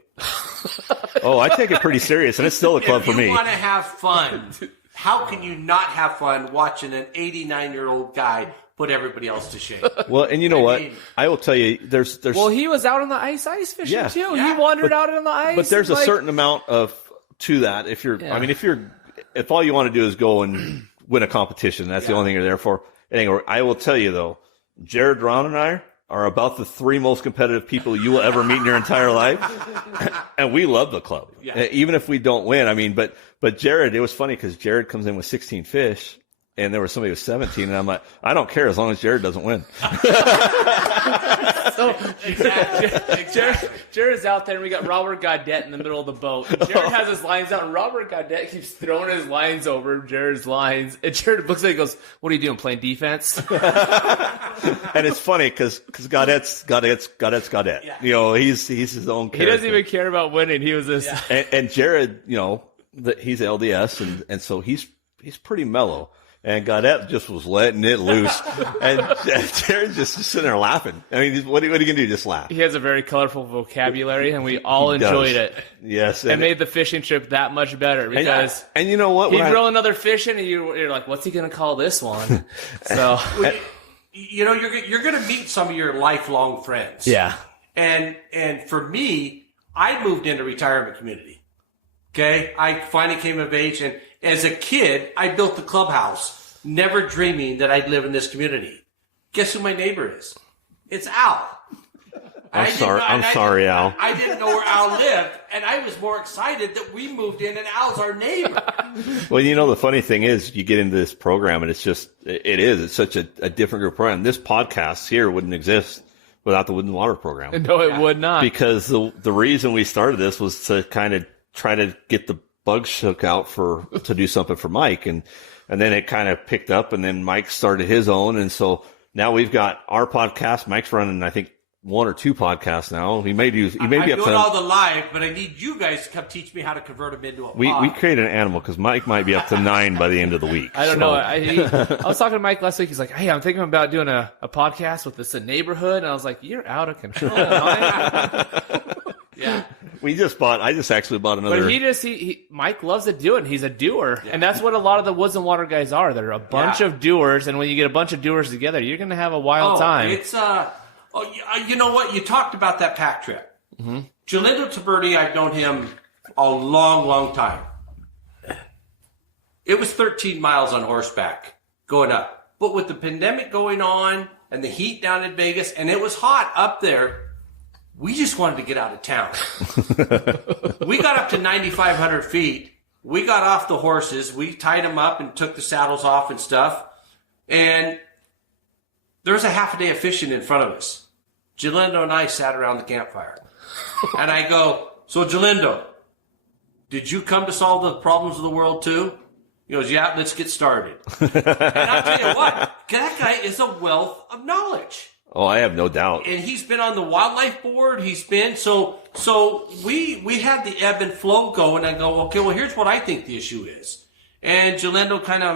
I take it pretty serious, and it's still a club for If me. you want to have fun, how can you not have fun watching an 89-year-old guy put everybody else to shame? Well, and you know what? I will tell you, there's. Well, he was out on the ice fishing Yeah. too. Yeah. He wandered out on the ice. But there's a certain amount to that. If all you want to do is go and win a competition, that's the only thing you're there for. Anyway, I will tell you though, Jared Brown and I are about the 3 most competitive people you will ever meet in your entire life, and we love the club, even if we don't win. I mean, but Jared, it was funny because Jared comes in with 16 fish. and there was somebody who was 17, and I'm like, I don't care as long as Jared doesn't win. So Jared's out there, and we got Robert Gaudette in the middle of the boat. Jared has his lines out, and Robert Gaudette keeps throwing his lines over Jared's lines. And Jared looks at it and goes, "What are you doing, playing defense?" And it's funny because Gaudette's Gaudette. Yeah. You know, he's his own character. He doesn't even care about winning. He was this. Yeah. And Jared, you know, he's LDS, and so he's pretty mellow. And Gaudette just was letting it loose. And Jared's just sitting there laughing. I mean, what are you going to do? Just laugh. He has a very colorful vocabulary, and we all enjoyed it. Yes. It made the fishing trip that much better because and you know what? He'd reel another fish in, and you're like, what's he going to call this one? So, you know, you're going to meet some of your lifelong friends. Yeah. And for me, I moved into retirement community. Okay. I finally came of age, and as a kid, I built the clubhouse, never dreaming that I'd live in this community. Guess who my neighbor is? It's Al. I'm sorry, Al. I didn't know where Al lived, and I was more excited that we moved in and Al's our neighbor. Well, you know, the funny thing is you get into this program, and it's such a different group program. This podcast here wouldn't exist without the Wood and Water program. No, it would not. Because the reason we started this was to kind of try to get the bugs shook out to do something for Mike, and then it kind of picked up, and then Mike started his own, and so now we've got our podcast. Mike's running, I think, 1 or 2 podcasts now. He may be up doing to all the live, but I need you guys to come teach me how to convert them into a pod. We created an animal because Mike might be up to 9 by the end of the week. I don't know. I was talking to Mike last week. He's like, "Hey, I'm thinking about doing a podcast with this neighborhood," and I was like, "You're out of control." Yeah. I just actually bought another. But Mike loves to do it. He's a doer. Yeah. And that's what a lot of the Woods and Water guys are. They're a bunch of doers. And when you get a bunch of doers together, you're going to have a wild time. It's, you know what? You talked about that pack trip. Mm-hmm. Jalindo Taberti, I've known him a long, long time. It was 13 miles on horseback going up. But with the pandemic going on and the heat down in Vegas, and it was hot up there, we just wanted to get out of town. We got up to 9,500 feet. We got off the horses. We tied them up and took the saddles off and stuff. And there was a half a day of fishing in front of us. Jalindo and I sat around the campfire. And I go, "So Jalindo, did you come to solve the problems of the world too?" He goes, "Yeah, let's get started." And I'll tell you what, that guy is a wealth of knowledge. Oh, I have no doubt. And he's been on the wildlife board. He's been so we had the ebb and flow going. I go, okay, well, here's what I think the issue is. And Jalindo kind of,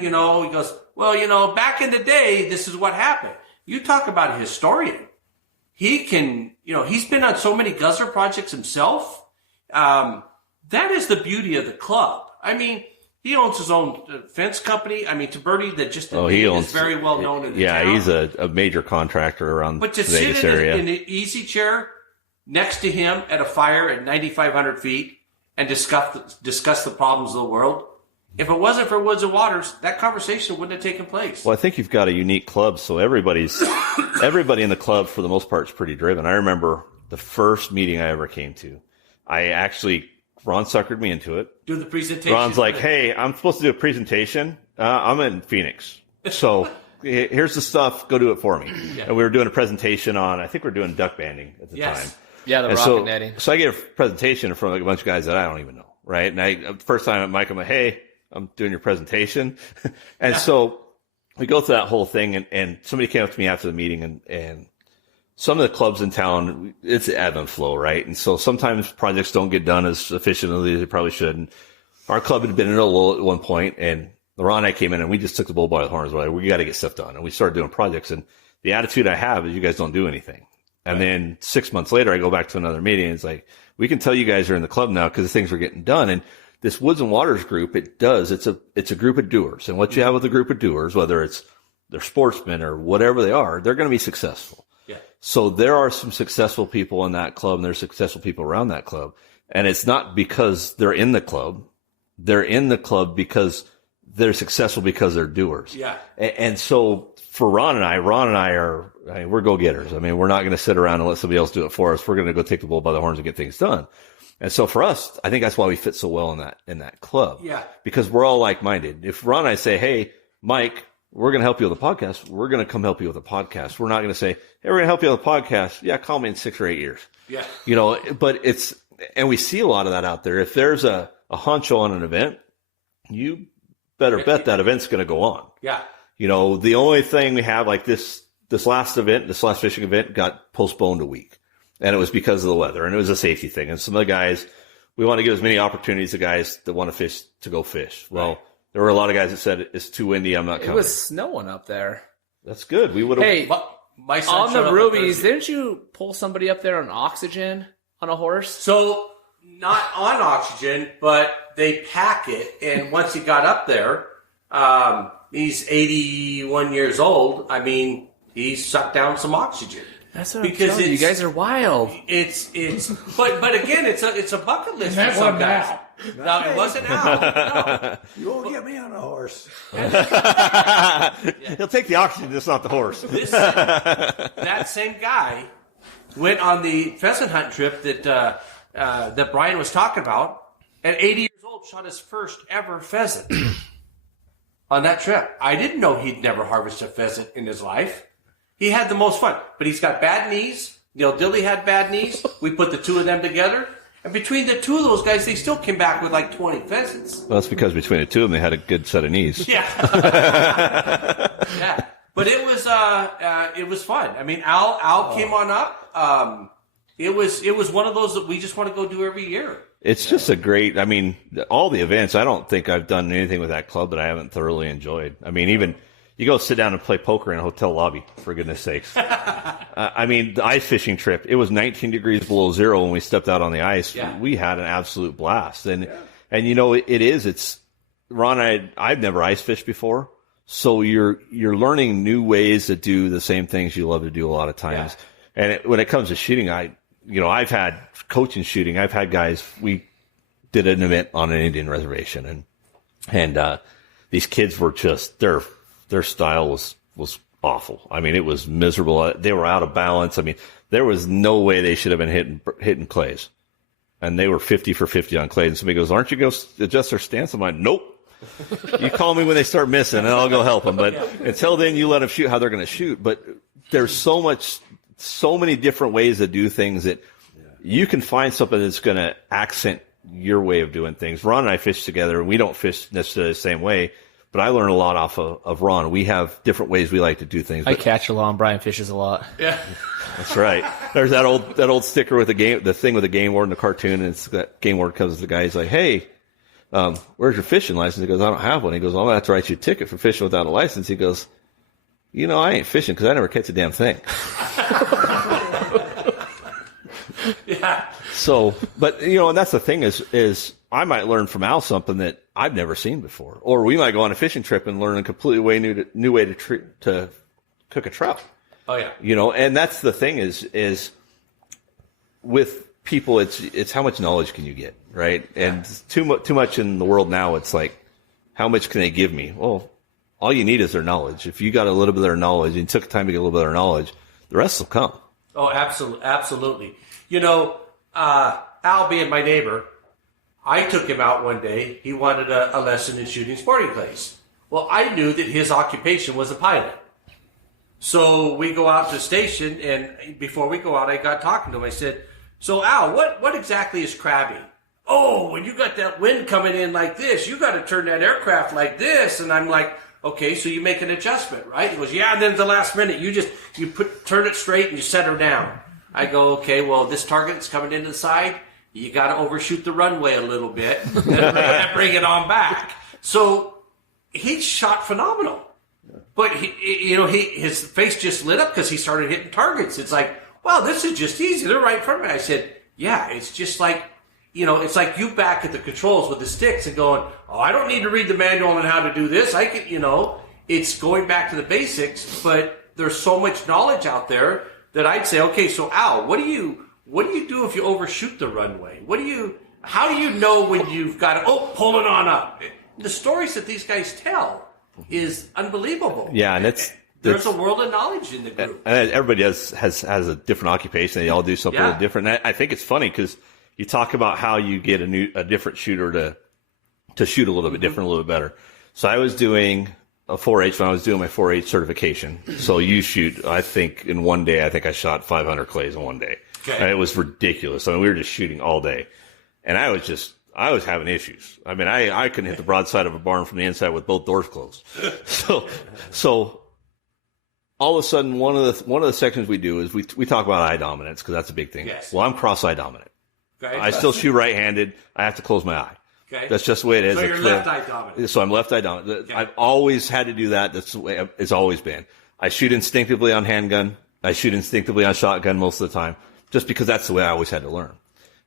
he goes, well, back in the day, this is what happened. You talk about a historian. He can, he's been on so many guzzler projects himself. That is the beauty of the club. I mean, he owns his own fence company. I mean, Taberti, is very well known in the town. Yeah, he's a major contractor around the Vegas area. But to sit in an easy chair next to him at a fire at 9,500 feet and discuss the problems of the world, if it wasn't for Woods and Waters, that conversation wouldn't have taken place. Well, I think you've got a unique club, so everybody in the club, for the most part, is pretty driven. I remember the first meeting I ever came to. Ron suckered me into it. Do the presentation. Ron's like, "Hey, I'm supposed to do a presentation. I'm in Phoenix. So here's the stuff. Go do it for me." Yeah. And we were doing a presentation on, I think we were doing duck banding at the time. Yeah, the rocket netting. So I gave a presentation in front of a bunch of guys that I don't even know, right? And first time at Mike, I'm like, "Hey, I'm doing your presentation." And so we go through that whole thing, and somebody came up to me after the meeting, and some of the clubs in town, it's ebb and flow, right? And so sometimes projects don't get done as efficiently as they probably should. And our club had been in a lull at one point, and Ron and I came in, and we just took the bull by the horns. Like, we got to get stuff done. And we started doing projects. And the attitude I have is you guys don't do anything. And then 6 months later, I go back to another meeting, and it's like, we can tell you guys are in the club now because things are getting done. And this Woods and Waters group, it's a group of doers. And what you have with a group of doers, whether they're sportsmen or whatever they are, they're going to be successful. So there are some successful people in that club, and there's successful people around that club. And it's not because they're in the club. They're in the club because they're successful because they're doers. Yeah. And so for Ron and I we're go-getters. I mean, we're not going to sit around and let somebody else do it for us. We're going to go take the bull by the horns and get things done. And so for us, I think that's why we fit so well in that club. Yeah. Because we're all like-minded. If Ron and I say, hey, Mike, we're going to help you with a podcast, we're going to come help you with a podcast. We're not going to say, hey, we're going to help you with a podcast. Yeah, call me in 6 or 8 years. Yeah. But and we see a lot of that out there. If there's a honcho on an event, you better bet that event's going to go on. Yeah. The only thing we have, like this last fishing event got postponed a week. And it was because of the weather, and it was a safety thing. And some of the guys, we want to give as many opportunities to guys that want to fish to go fish. Well, there were a lot of guys that said, it's too windy, I'm not coming. It was snowing up there. That's good. We would have. Hey, my son on showed the up rubies, Thursday. didn't you pull somebody up there on oxygen on a horse? So, not on oxygen, but they pack it. And once he got up there, he's 81 years old. I mean, he sucked down some oxygen. That's what I'm telling you. You guys are wild. But again, it's a bucket list And for that some wasn't guys. Al. No, it wasn't Al. No. You won't get me on a horse. He'll take the oxygen, just not the horse. That same guy went on the pheasant hunt trip that Brian was talking about. At 80 years old, shot his first ever pheasant on that trip. I didn't know he'd never harvested a pheasant in his life. He had the most fun, but he's got bad knees. Neil Dilly had bad knees. We put the two of them together. And between the two of those guys, they still came back with like 20 pheasants. Well, that's because between the two of them, they had a good set of knees. Yeah. Yeah. But it was fun. I mean, Al came on up. It was one of those that we just want to go do every year. It's just a great, I mean, all the events, I don't think I've done anything with that club that I haven't thoroughly enjoyed. I mean, even you go sit down and play poker in a hotel lobby, for goodness sakes. I mean, the ice fishing trip, it was 19 degrees below zero when we stepped out on the ice. Yeah. We had an absolute blast. And it's Ron, I've never ice fished before. So you're learning new ways to do the same things you love to do a lot of times. Yeah. And when it comes to shooting, I've had coaching shooting. I've had guys, we did an event on an Indian reservation and these kids were just, their style was awful. I mean, it was miserable. They were out of balance. I mean, there was no way they should have been hitting clays. And they were 50 for 50 on clays. And somebody goes, aren't you going to adjust their stance? I'm like, nope. You call me when they start missing and I'll go help them. But until then, you let them shoot how they're going to shoot. But there's so many different ways to do things that you can find something that's going to accent your way of doing things. Ron and I fish together, and we don't fish necessarily the same way, but I learn a lot off of Ron. We have different ways we like to do things. I catch a lot, and Brian fishes a lot. Yeah. That's right. There's that old sticker with the thing with the game warden, the cartoon, and it's that game warden comes to the guy, he's like, hey, where's your fishing license? He goes, I don't have one. He goes, well, I have to write you a ticket for fishing without a license. He goes, I ain't fishing because I never catch a damn thing. Yeah. So, but and that's the thing is I might learn from Al something that I've never seen before, or we might go on a fishing trip and learn a completely new way to cook a trout. Oh yeah. And that's the thing is with people, it's how much knowledge can you get, right? Yeah. And too much in the world now. It's like, how much can they give me? Well, all you need is their knowledge. If you got a little bit of their knowledge and you took time to get a little bit of their knowledge, the rest will come. Oh, absolutely. Al being my neighbor, I took him out one day. He wanted a lesson in shooting sporting clays. Well, I knew that his occupation was a pilot. So we go out to the station, and before we go out, I got talking to him. I said, so Al, what exactly is crabbing? Oh, when you got that wind coming in like this, you got to turn that aircraft like this. And I'm like, okay, so you make an adjustment, right? He goes, yeah, and then at the last minute, you turn it straight and you set her down. I go, okay, well, this target's coming into the side. You got to overshoot the runway a little bit and bring it on back. So he shot phenomenal. But his face just lit up because he started hitting targets. It's like, wow, this is just easy. They're right in front of me. I said, yeah, it's just like, it's like you back at the controls with the sticks and going, oh, I don't need to read the manual on how to do this. I can, it's going back to the basics, but there's so much knowledge out there that I'd say, okay, so Al, what do you do if you overshoot the runway? How do you know when you've got to, pull it on up? The stories that these guys tell is unbelievable. Yeah, and there's a world of knowledge in the group. And everybody has a different occupation. They all do something a little different. And I think it's funny because you talk about how you get a different shooter to shoot a little bit different, a little bit better. So I was doing a 4-H when I was doing my 4-H certification. So you shoot, I think in one day, I shot 500 clays in one day. Okay. And it was ridiculous. I mean, we were just shooting all day. And I was having issues. I mean, I couldn't hit the broadside of a barn from the inside with both doors closed. So all of a sudden, one of the sections we do is we talk about eye dominance because that's a big thing. Yes. Well, I'm cross-eye dominant. Okay. I still shoot right-handed. I have to close my eye. Okay. That's just the way it is. So you're left eye dominant. So I'm left eye dominant. Okay. I've always had to do that. That's the way it's always been. I shoot instinctively on handgun. I shoot instinctively on shotgun most of the time, just because that's the way I always had to learn.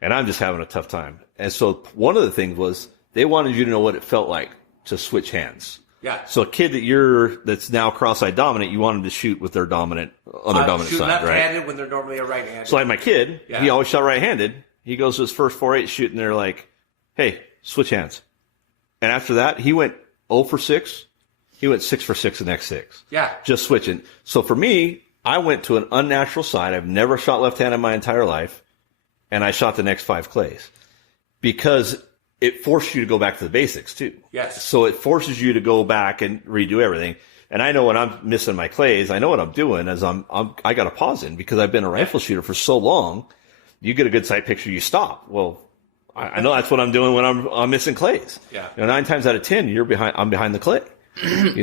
And I'm just having a tough time. And so one of the things was they wanted you to know what it felt like to switch hands. Yeah. So a kid that's now cross-eye dominant, you want them to shoot with their dominant on their dominant shoot side, left-handed right? when they're normally a right-handed. So like my kid, Yeah. he always shot right-handed. He goes to his first 4-8 shoot, and they're like, "Hey, switch hands." And after that, he went 0 for 6. He went 6 for 6 the next 6. Yeah. Just switching. So for me, I went to an unnatural side. I've never shot left-handed my entire life, and I shot the next 5 clays because it forced you to go back to the basics too. Yes. So it forces you to go back and redo everything. And I know when I'm missing my clays, I know what I'm doing as I got to pause in because I've been a rifle shooter for so long. You get a good sight picture, you stop. Well, I know that's what I'm doing when I'm missing clays. Yeah. 9 times out of 10, I'm behind the clay. I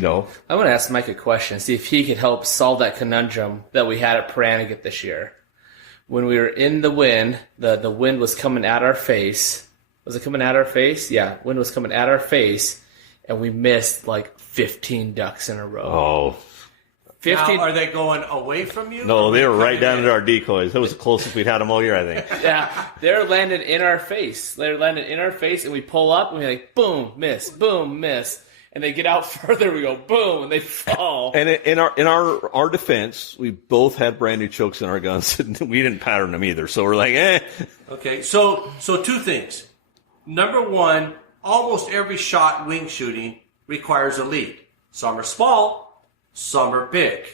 want to ask Mike a question, see if he could help solve that conundrum that we had at Paranagit this year. When we were in the wind, the wind was coming at our face. Was it coming at our face? Yeah, wind was coming at our face, and we missed like 15 ducks in a row. Oh. 15. Now, are they going away from you? No, they were right down in? at our decoys. That was the closest we'd had them all year, I think. Yeah, they're landed in our face. They're landed in our face, and we pull up, and we're like, boom, miss, boom, miss. And they get out further, we go, boom, and they fall. And in our defense, we both had brand new chokes in our guns, and we didn't pattern them either. So we're like, eh. Okay, so 2 things. Number 1, almost every shot wing shooting requires a lead. Some are small, some are big.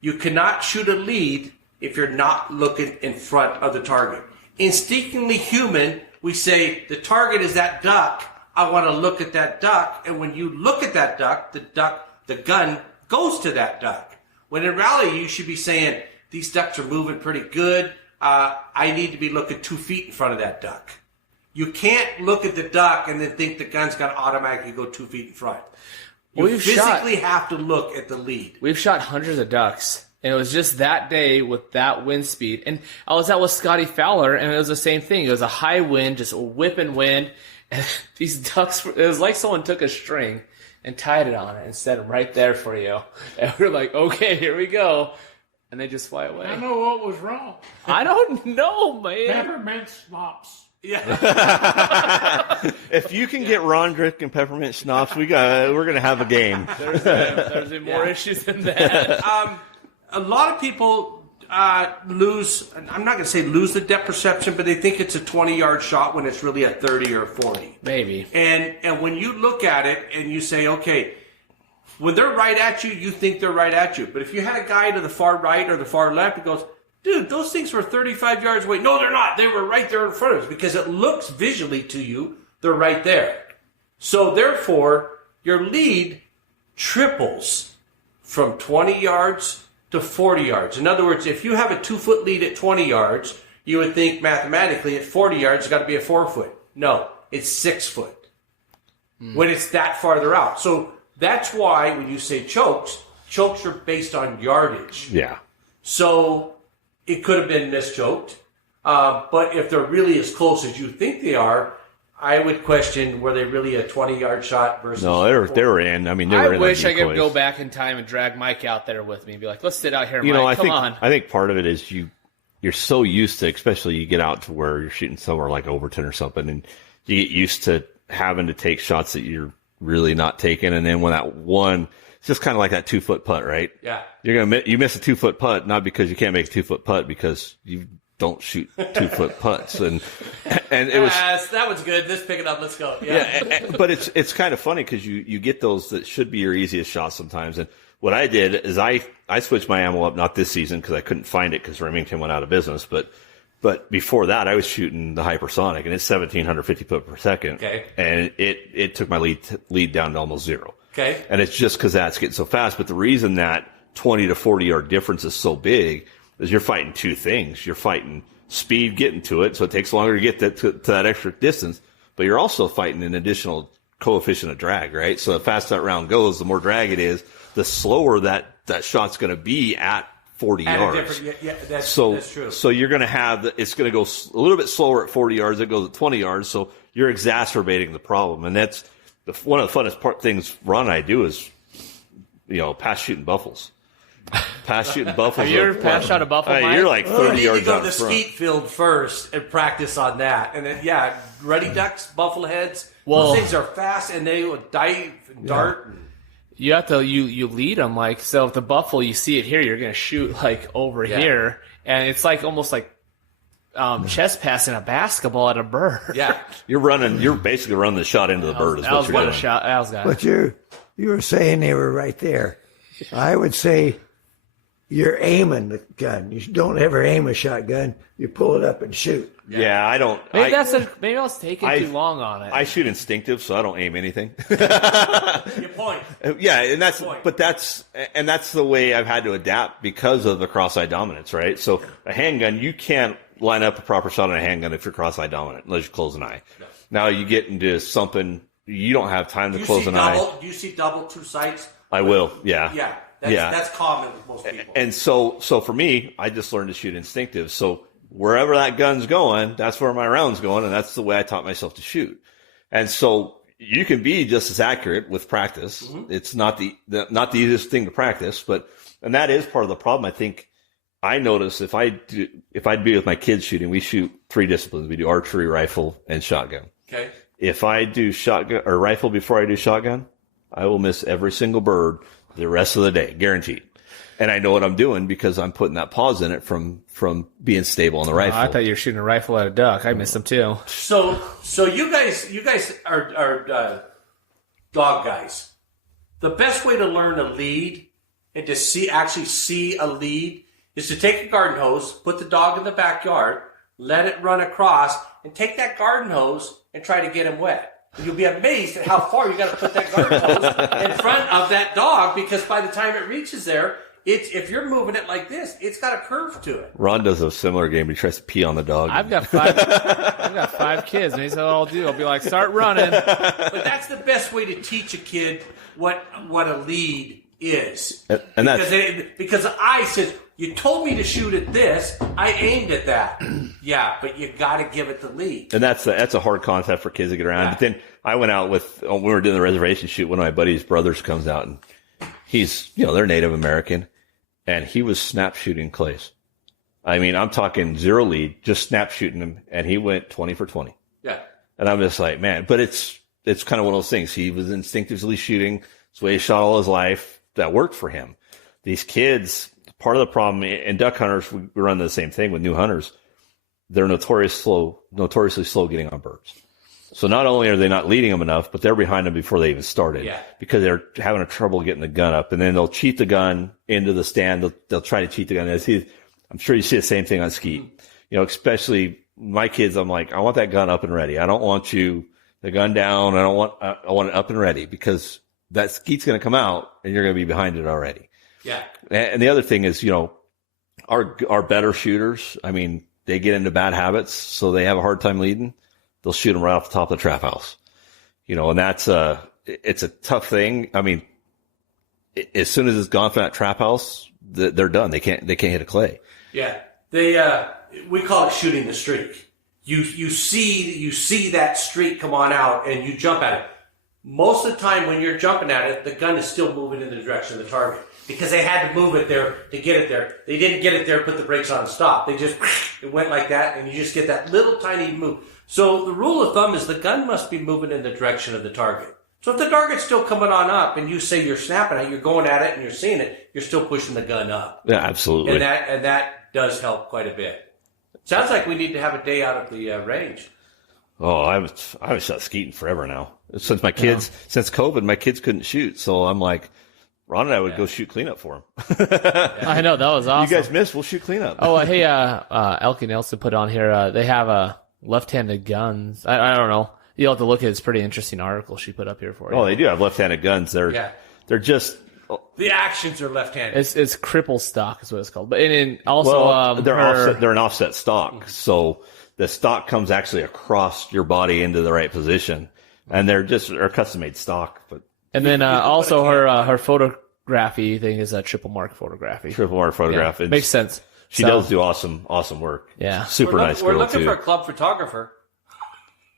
You cannot shoot a lead if you're not looking in front of the target. Instinctively human, we say the target is that duck. I want to look at that duck. And when you look at that duck, the gun goes to that duck. When in rally, you should be saying, these ducks are moving pretty good. I need to be looking 2 feet in front of that duck. You can't look at the duck and then think the gun's going to automatically go 2 feet in front. You physically have to look at the lead. We've shot hundreds of ducks, and it was just that day with that wind speed. And I was out with Scotty Fowler, and it was the same thing. It was a high wind, just a whipping wind. And these ducks, it was like someone took a string and tied it on it and set them right there for you. And we were like, okay, here we go. And they just fly away. I know what was wrong. I don't know, man. Peppermint schnapps. Yeah. If you can get Rondrick and peppermint schnapps, we're gonna have a game. There's more issues than that. A lot of people lose, I'm not going to say lose the depth perception, but they think it's a 20-yard shot when it's really a 30 or 40. Maybe. And when you look at it and you say, okay, when they're right at you, you think they're right at you. But if you had a guy to the far right or the far left, it goes, dude, those things were 35 yards away. No, they're not. They were right there in front of us because it looks visually to you, they're right there. So therefore, your lead triples from 20 yards to 40 yards. In other words, if you have a 2-foot lead at 20 yards, you would think mathematically at 40 yards, it's got to be a 4-foot. No, it's 6 foot when it's that farther out. So that's why when you say chokes are based on yardage. Yeah. So it could have been mischoked. But if they're really as close as you think they are, I would question, were they really a 20-yard shot versus... No, they were in. I mean, they I were in. wish I could decoys. go back in time and drag Mike out there with me and be like, let's sit out here, You know, Mike. I think part of it is you're so used to, especially you get out to where you're shooting somewhere like Overton or something, and you get used to having to take shots that you're really not taking, and then when that one, it's just kind of like that 2-foot putt, right? Yeah. You miss a 2-foot putt, not because you can't make a 2-foot putt, because you don't shoot 2-foot putts, and it was that was good. Let's pick it up. Let's go. Yeah. but it's kind of funny because you get those that should be your easiest shots sometimes. And what I did is I switched my ammo up, not this season because I couldn't find it because Remington went out of business, but But before that, I was shooting the hypersonic, and it's 1,750 foot per second. Okay. And it took my lead down to almost zero. Okay. And it's just because that's getting so fast. But the reason that 20 to 40 yard difference is so big is you're fighting two things. You're fighting speed getting to it, so it takes longer to get to that extra distance. But you're also fighting an additional coefficient of drag, right? So the faster that round goes, the more drag it is, the slower that shot's going to be at 40 yards. That's true. So you're going to have, it's going to go a little bit slower at 40 yards than it goes at 20 yards. So you're exacerbating the problem. And that's one of the funnest things Ron and I do is, pass shooting buffles. Pass shooting buffles. Have you ever passed shot a buffalo? You're like 30 you yards need to go out to the front. skeet field first and practice on that. And then, ruddy ducks, buffalo heads, Well- those things are fast and they will dive and dart. You have to you lead them like so. If the buffalo you see it here, you're gonna shoot like over here, and it's like almost like chest passing a basketball at a bird. Yeah. You're basically running the shot into the bird. Is That what was you're one doing. shot. That was got. But you were saying they were right there. I would say you're aiming the gun. You don't ever aim a shotgun. You pull it up and shoot. Yeah, I don't. Maybe maybe I was taking too long on it. I shoot instinctive, so I don't aim anything. Your point. Yeah, and that's the way I've had to adapt because of the cross-eye dominance, right? So a handgun, you can't line up a proper shot on a handgun if you're cross-eye dominant unless you close an eye. No. Now you get into something you don't have time to close an eye. Do you see double two sights? I will, yeah. Yeah. That's common with most people. And so for me, I just learned to shoot instinctive. So wherever that gun's going, that's where my round's going, and that's the way I taught myself to shoot. And so you can be just as accurate with practice. Mm-hmm. It's not the easiest thing to practice, and that is part of the problem. I think I notice if I'd be with my kids shooting, we shoot 3 disciplines. We do archery, rifle, and shotgun. Okay. If I do shotgun or rifle before I do shotgun, I will miss every single bird the rest of the day, guaranteed. And I know what I'm doing because I'm putting that pause in it from being stable on the rifle. I thought you were shooting a rifle at a duck. I missed them too. So you guys are dog guys. The best way to learn a lead and to actually see a lead is to take a garden hose, put the dog in the backyard, let it run across, and take that garden hose and try to get him wet. And you'll be amazed at how far you got to put that garden hose in front of that dog because by the time it reaches there, if you're moving it like this, it's got a curve to it. Ron does a similar game. He tries to pee on the dog. I've got 5 kids, and he's what I'll do. I'll be like, start running. But that's the best way to teach a kid what a lead is. And because I said, you told me to shoot at this, I aimed at that. Yeah, but you got to give it the lead. And that's a hard concept for kids to get around. Yeah. But then I went out when we were doing the reservation shoot, one of my buddy's brothers comes out and he's, they're Native American, and he was snap shooting clays. I mean, I'm talking 0 lead, just snap shooting him, and he went 20 for 20. Yeah. And I'm just like, man, but it's kind of one of those things. He was instinctively shooting. It's the way he shot all his life. That worked for him. These kids, part of the problem, and duck hunters, we run the same thing with new hunters. They're notoriously slow getting on birds. So not only are they not leading them enough, but they're behind them before they even started because they're having trouble getting the gun up. And then they'll cheat the gun into the stand. They'll try to cheat the gun. I'm sure you see the same thing on skeet. Especially my kids, I'm like, I want that gun up and ready. I don't want the gun down. I want it up and ready because that skeet's going to come out and you're going to be behind it already. Yeah. And the other thing is, our better shooters, I mean, they get into bad habits, so they have a hard time leading. They'll shoot them right off the top of the trap house, and that's it's a tough thing. I mean, as soon as it's gone from that trap house, they're done. They can't hit a clay. Yeah. We call it shooting the streak. You see that streak come on out and you jump at it. Most of the time when you're jumping at it, the gun is still moving in the direction of the target because they had to move it there to get it there. They didn't get it there, put the brakes on and stop. It went like that, and you just get that little tiny move. So the rule of thumb is the gun must be moving in the direction of the target. So if the target's still coming on up and you say you're snapping it, you're going at it and you're seeing it, you're still pushing the gun up. Yeah, absolutely. And that does help quite a bit. Sounds like we need to have a day out of the range. Oh, I was shot skeeting forever now. Since COVID, my kids couldn't shoot. So I'm like, Ron and I would go shoot cleanup for him. I know, that was awesome. You guys missed. We'll shoot cleanup. Oh, hey, Elkie Nelson put on here, they have left-handed guns. I don't know. You'll have to look at it. It's a pretty interesting article she put up here for you. Oh, they do have left-handed guns. They're just... The actions are left-handed. It's cripple stock is what it's called. But also, they're an offset stock. So the stock comes actually across your body into the right position. And they're custom-made stock. And then also her photography thing is a triple mark photography. Triple mark photograph. Yeah, makes sense. She does do awesome work. Yeah. Super nice girl, We're looking too. for a club photographer.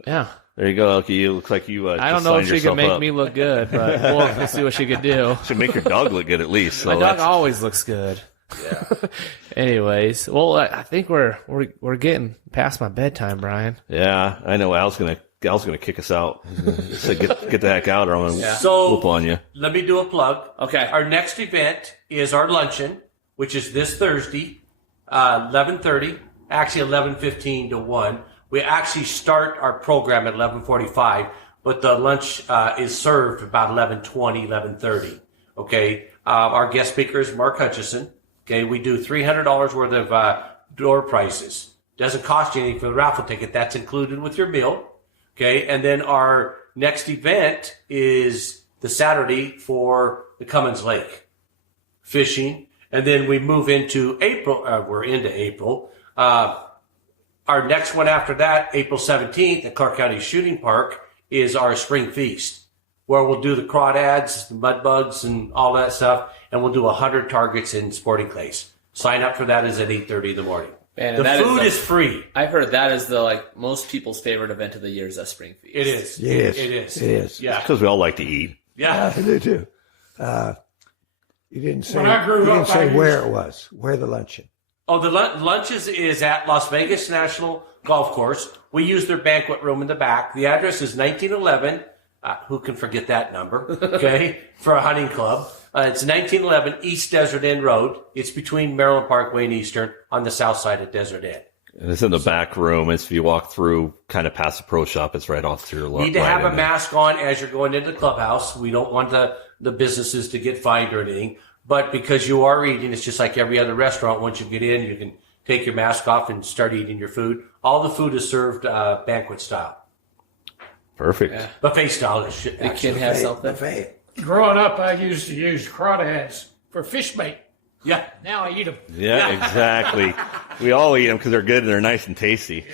Yeah. There you go, Elkie. You look like you I don't know if she can make me look good, but we'll see what she can do. Should make your dog look good at least. So My dog always looks good. Yeah. Anyways, well, I think we're getting past my bedtime, Brian. Yeah, I know. Al's gonna kick us out. So get the heck out, or I'm gonna whoop on you. Let me do a plug. Okay. Our next event is our luncheon, which is this Thursday, 11:30. Actually, 11:15 to 1. We actually start our program at 11:45, but the lunch is served about 11:20, 11:30. Okay. Our guest speaker is Mark Hutchison. Okay. We do $300 worth of door prizes. Doesn't cost you anything for the raffle ticket. That's included with your meal. Okay. And then our next event is the Saturday for the Cummins Lake fishing. And then we move into April. We're into April. Our next one after that, April 17th at Clark County Shooting Park, is our spring feast, where we'll do the crawdads, the mud bugs, and all that stuff, and we'll do 100 targets in sporting clays. Sign up for that is at 8:30 in the morning. Man, the food is free. I've heard that is the most people's favorite event of the year is a spring feast. It is. Yes. It is. It is. Yeah. Because we all like to eat. Yeah. I do too. You didn't say, When I grew up, I used- where it was, where the luncheon. Oh, the lunch is at Las Vegas National Golf Course. We use their banquet room in the back. The address is 1911. Who can forget that number? Okay, for a hunting club. It's 1911 East Desert End Road. It's between Maryland Parkway and Eastern on the south side of Desert End. And it's in the back room. If you walk through, kind of past the pro shop, it's right off to your left. Need to have a mask on as you're going into the clubhouse. We don't want the businesses to get fined or anything. But because you are eating, it's just like every other restaurant. Once you get in, you can take your mask off and start eating your food. All the food is served banquet style. Perfect. Yeah. Buffet style. The kid has something. Buffet. Growing up, I used to use crawdads for fish bait. Yeah. Now I eat them. Yeah, exactly. We all eat them because they're good and they're nice and tasty.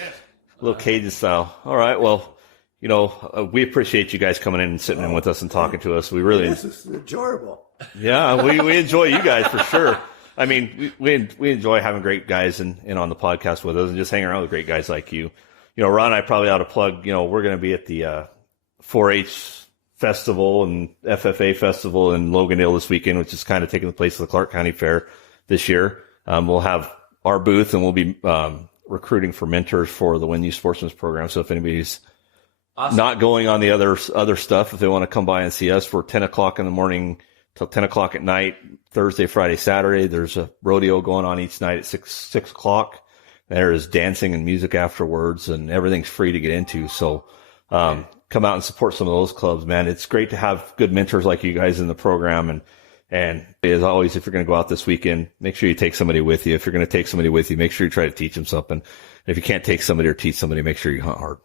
A little Cajun style. All right. Well, we appreciate you guys coming in and sitting in with us and talking to us. We really, This is enjoyable. yeah, we enjoy you guys for sure. I mean, we enjoy having great guys in on the podcast with us and just hanging around with great guys like you. Ron and I probably ought to plug, we're going to be at the 4-H Festival and FFA Festival in Logandale this weekend, which is kind of taking the place of the Clark County Fair this year. We'll have our booth and we'll be recruiting for mentors for the Win You Sportsman's program. So if anybody's not going on the other stuff, if they want to come by and see us, for 10 o'clock in the morning till 10 o'clock at night, Thursday, Friday, Saturday. There's a rodeo going on each night at 6 o'clock. There is dancing and music afterwards, and everything's free to get into. So come out and support some of those clubs, man. It's great to have good mentors like you guys in the program. And as always, if you're going to go out this weekend, make sure you take somebody with you. If you're going to take somebody with you, make sure you try to teach them something. If you can't take somebody or teach somebody, make sure you hunt hard.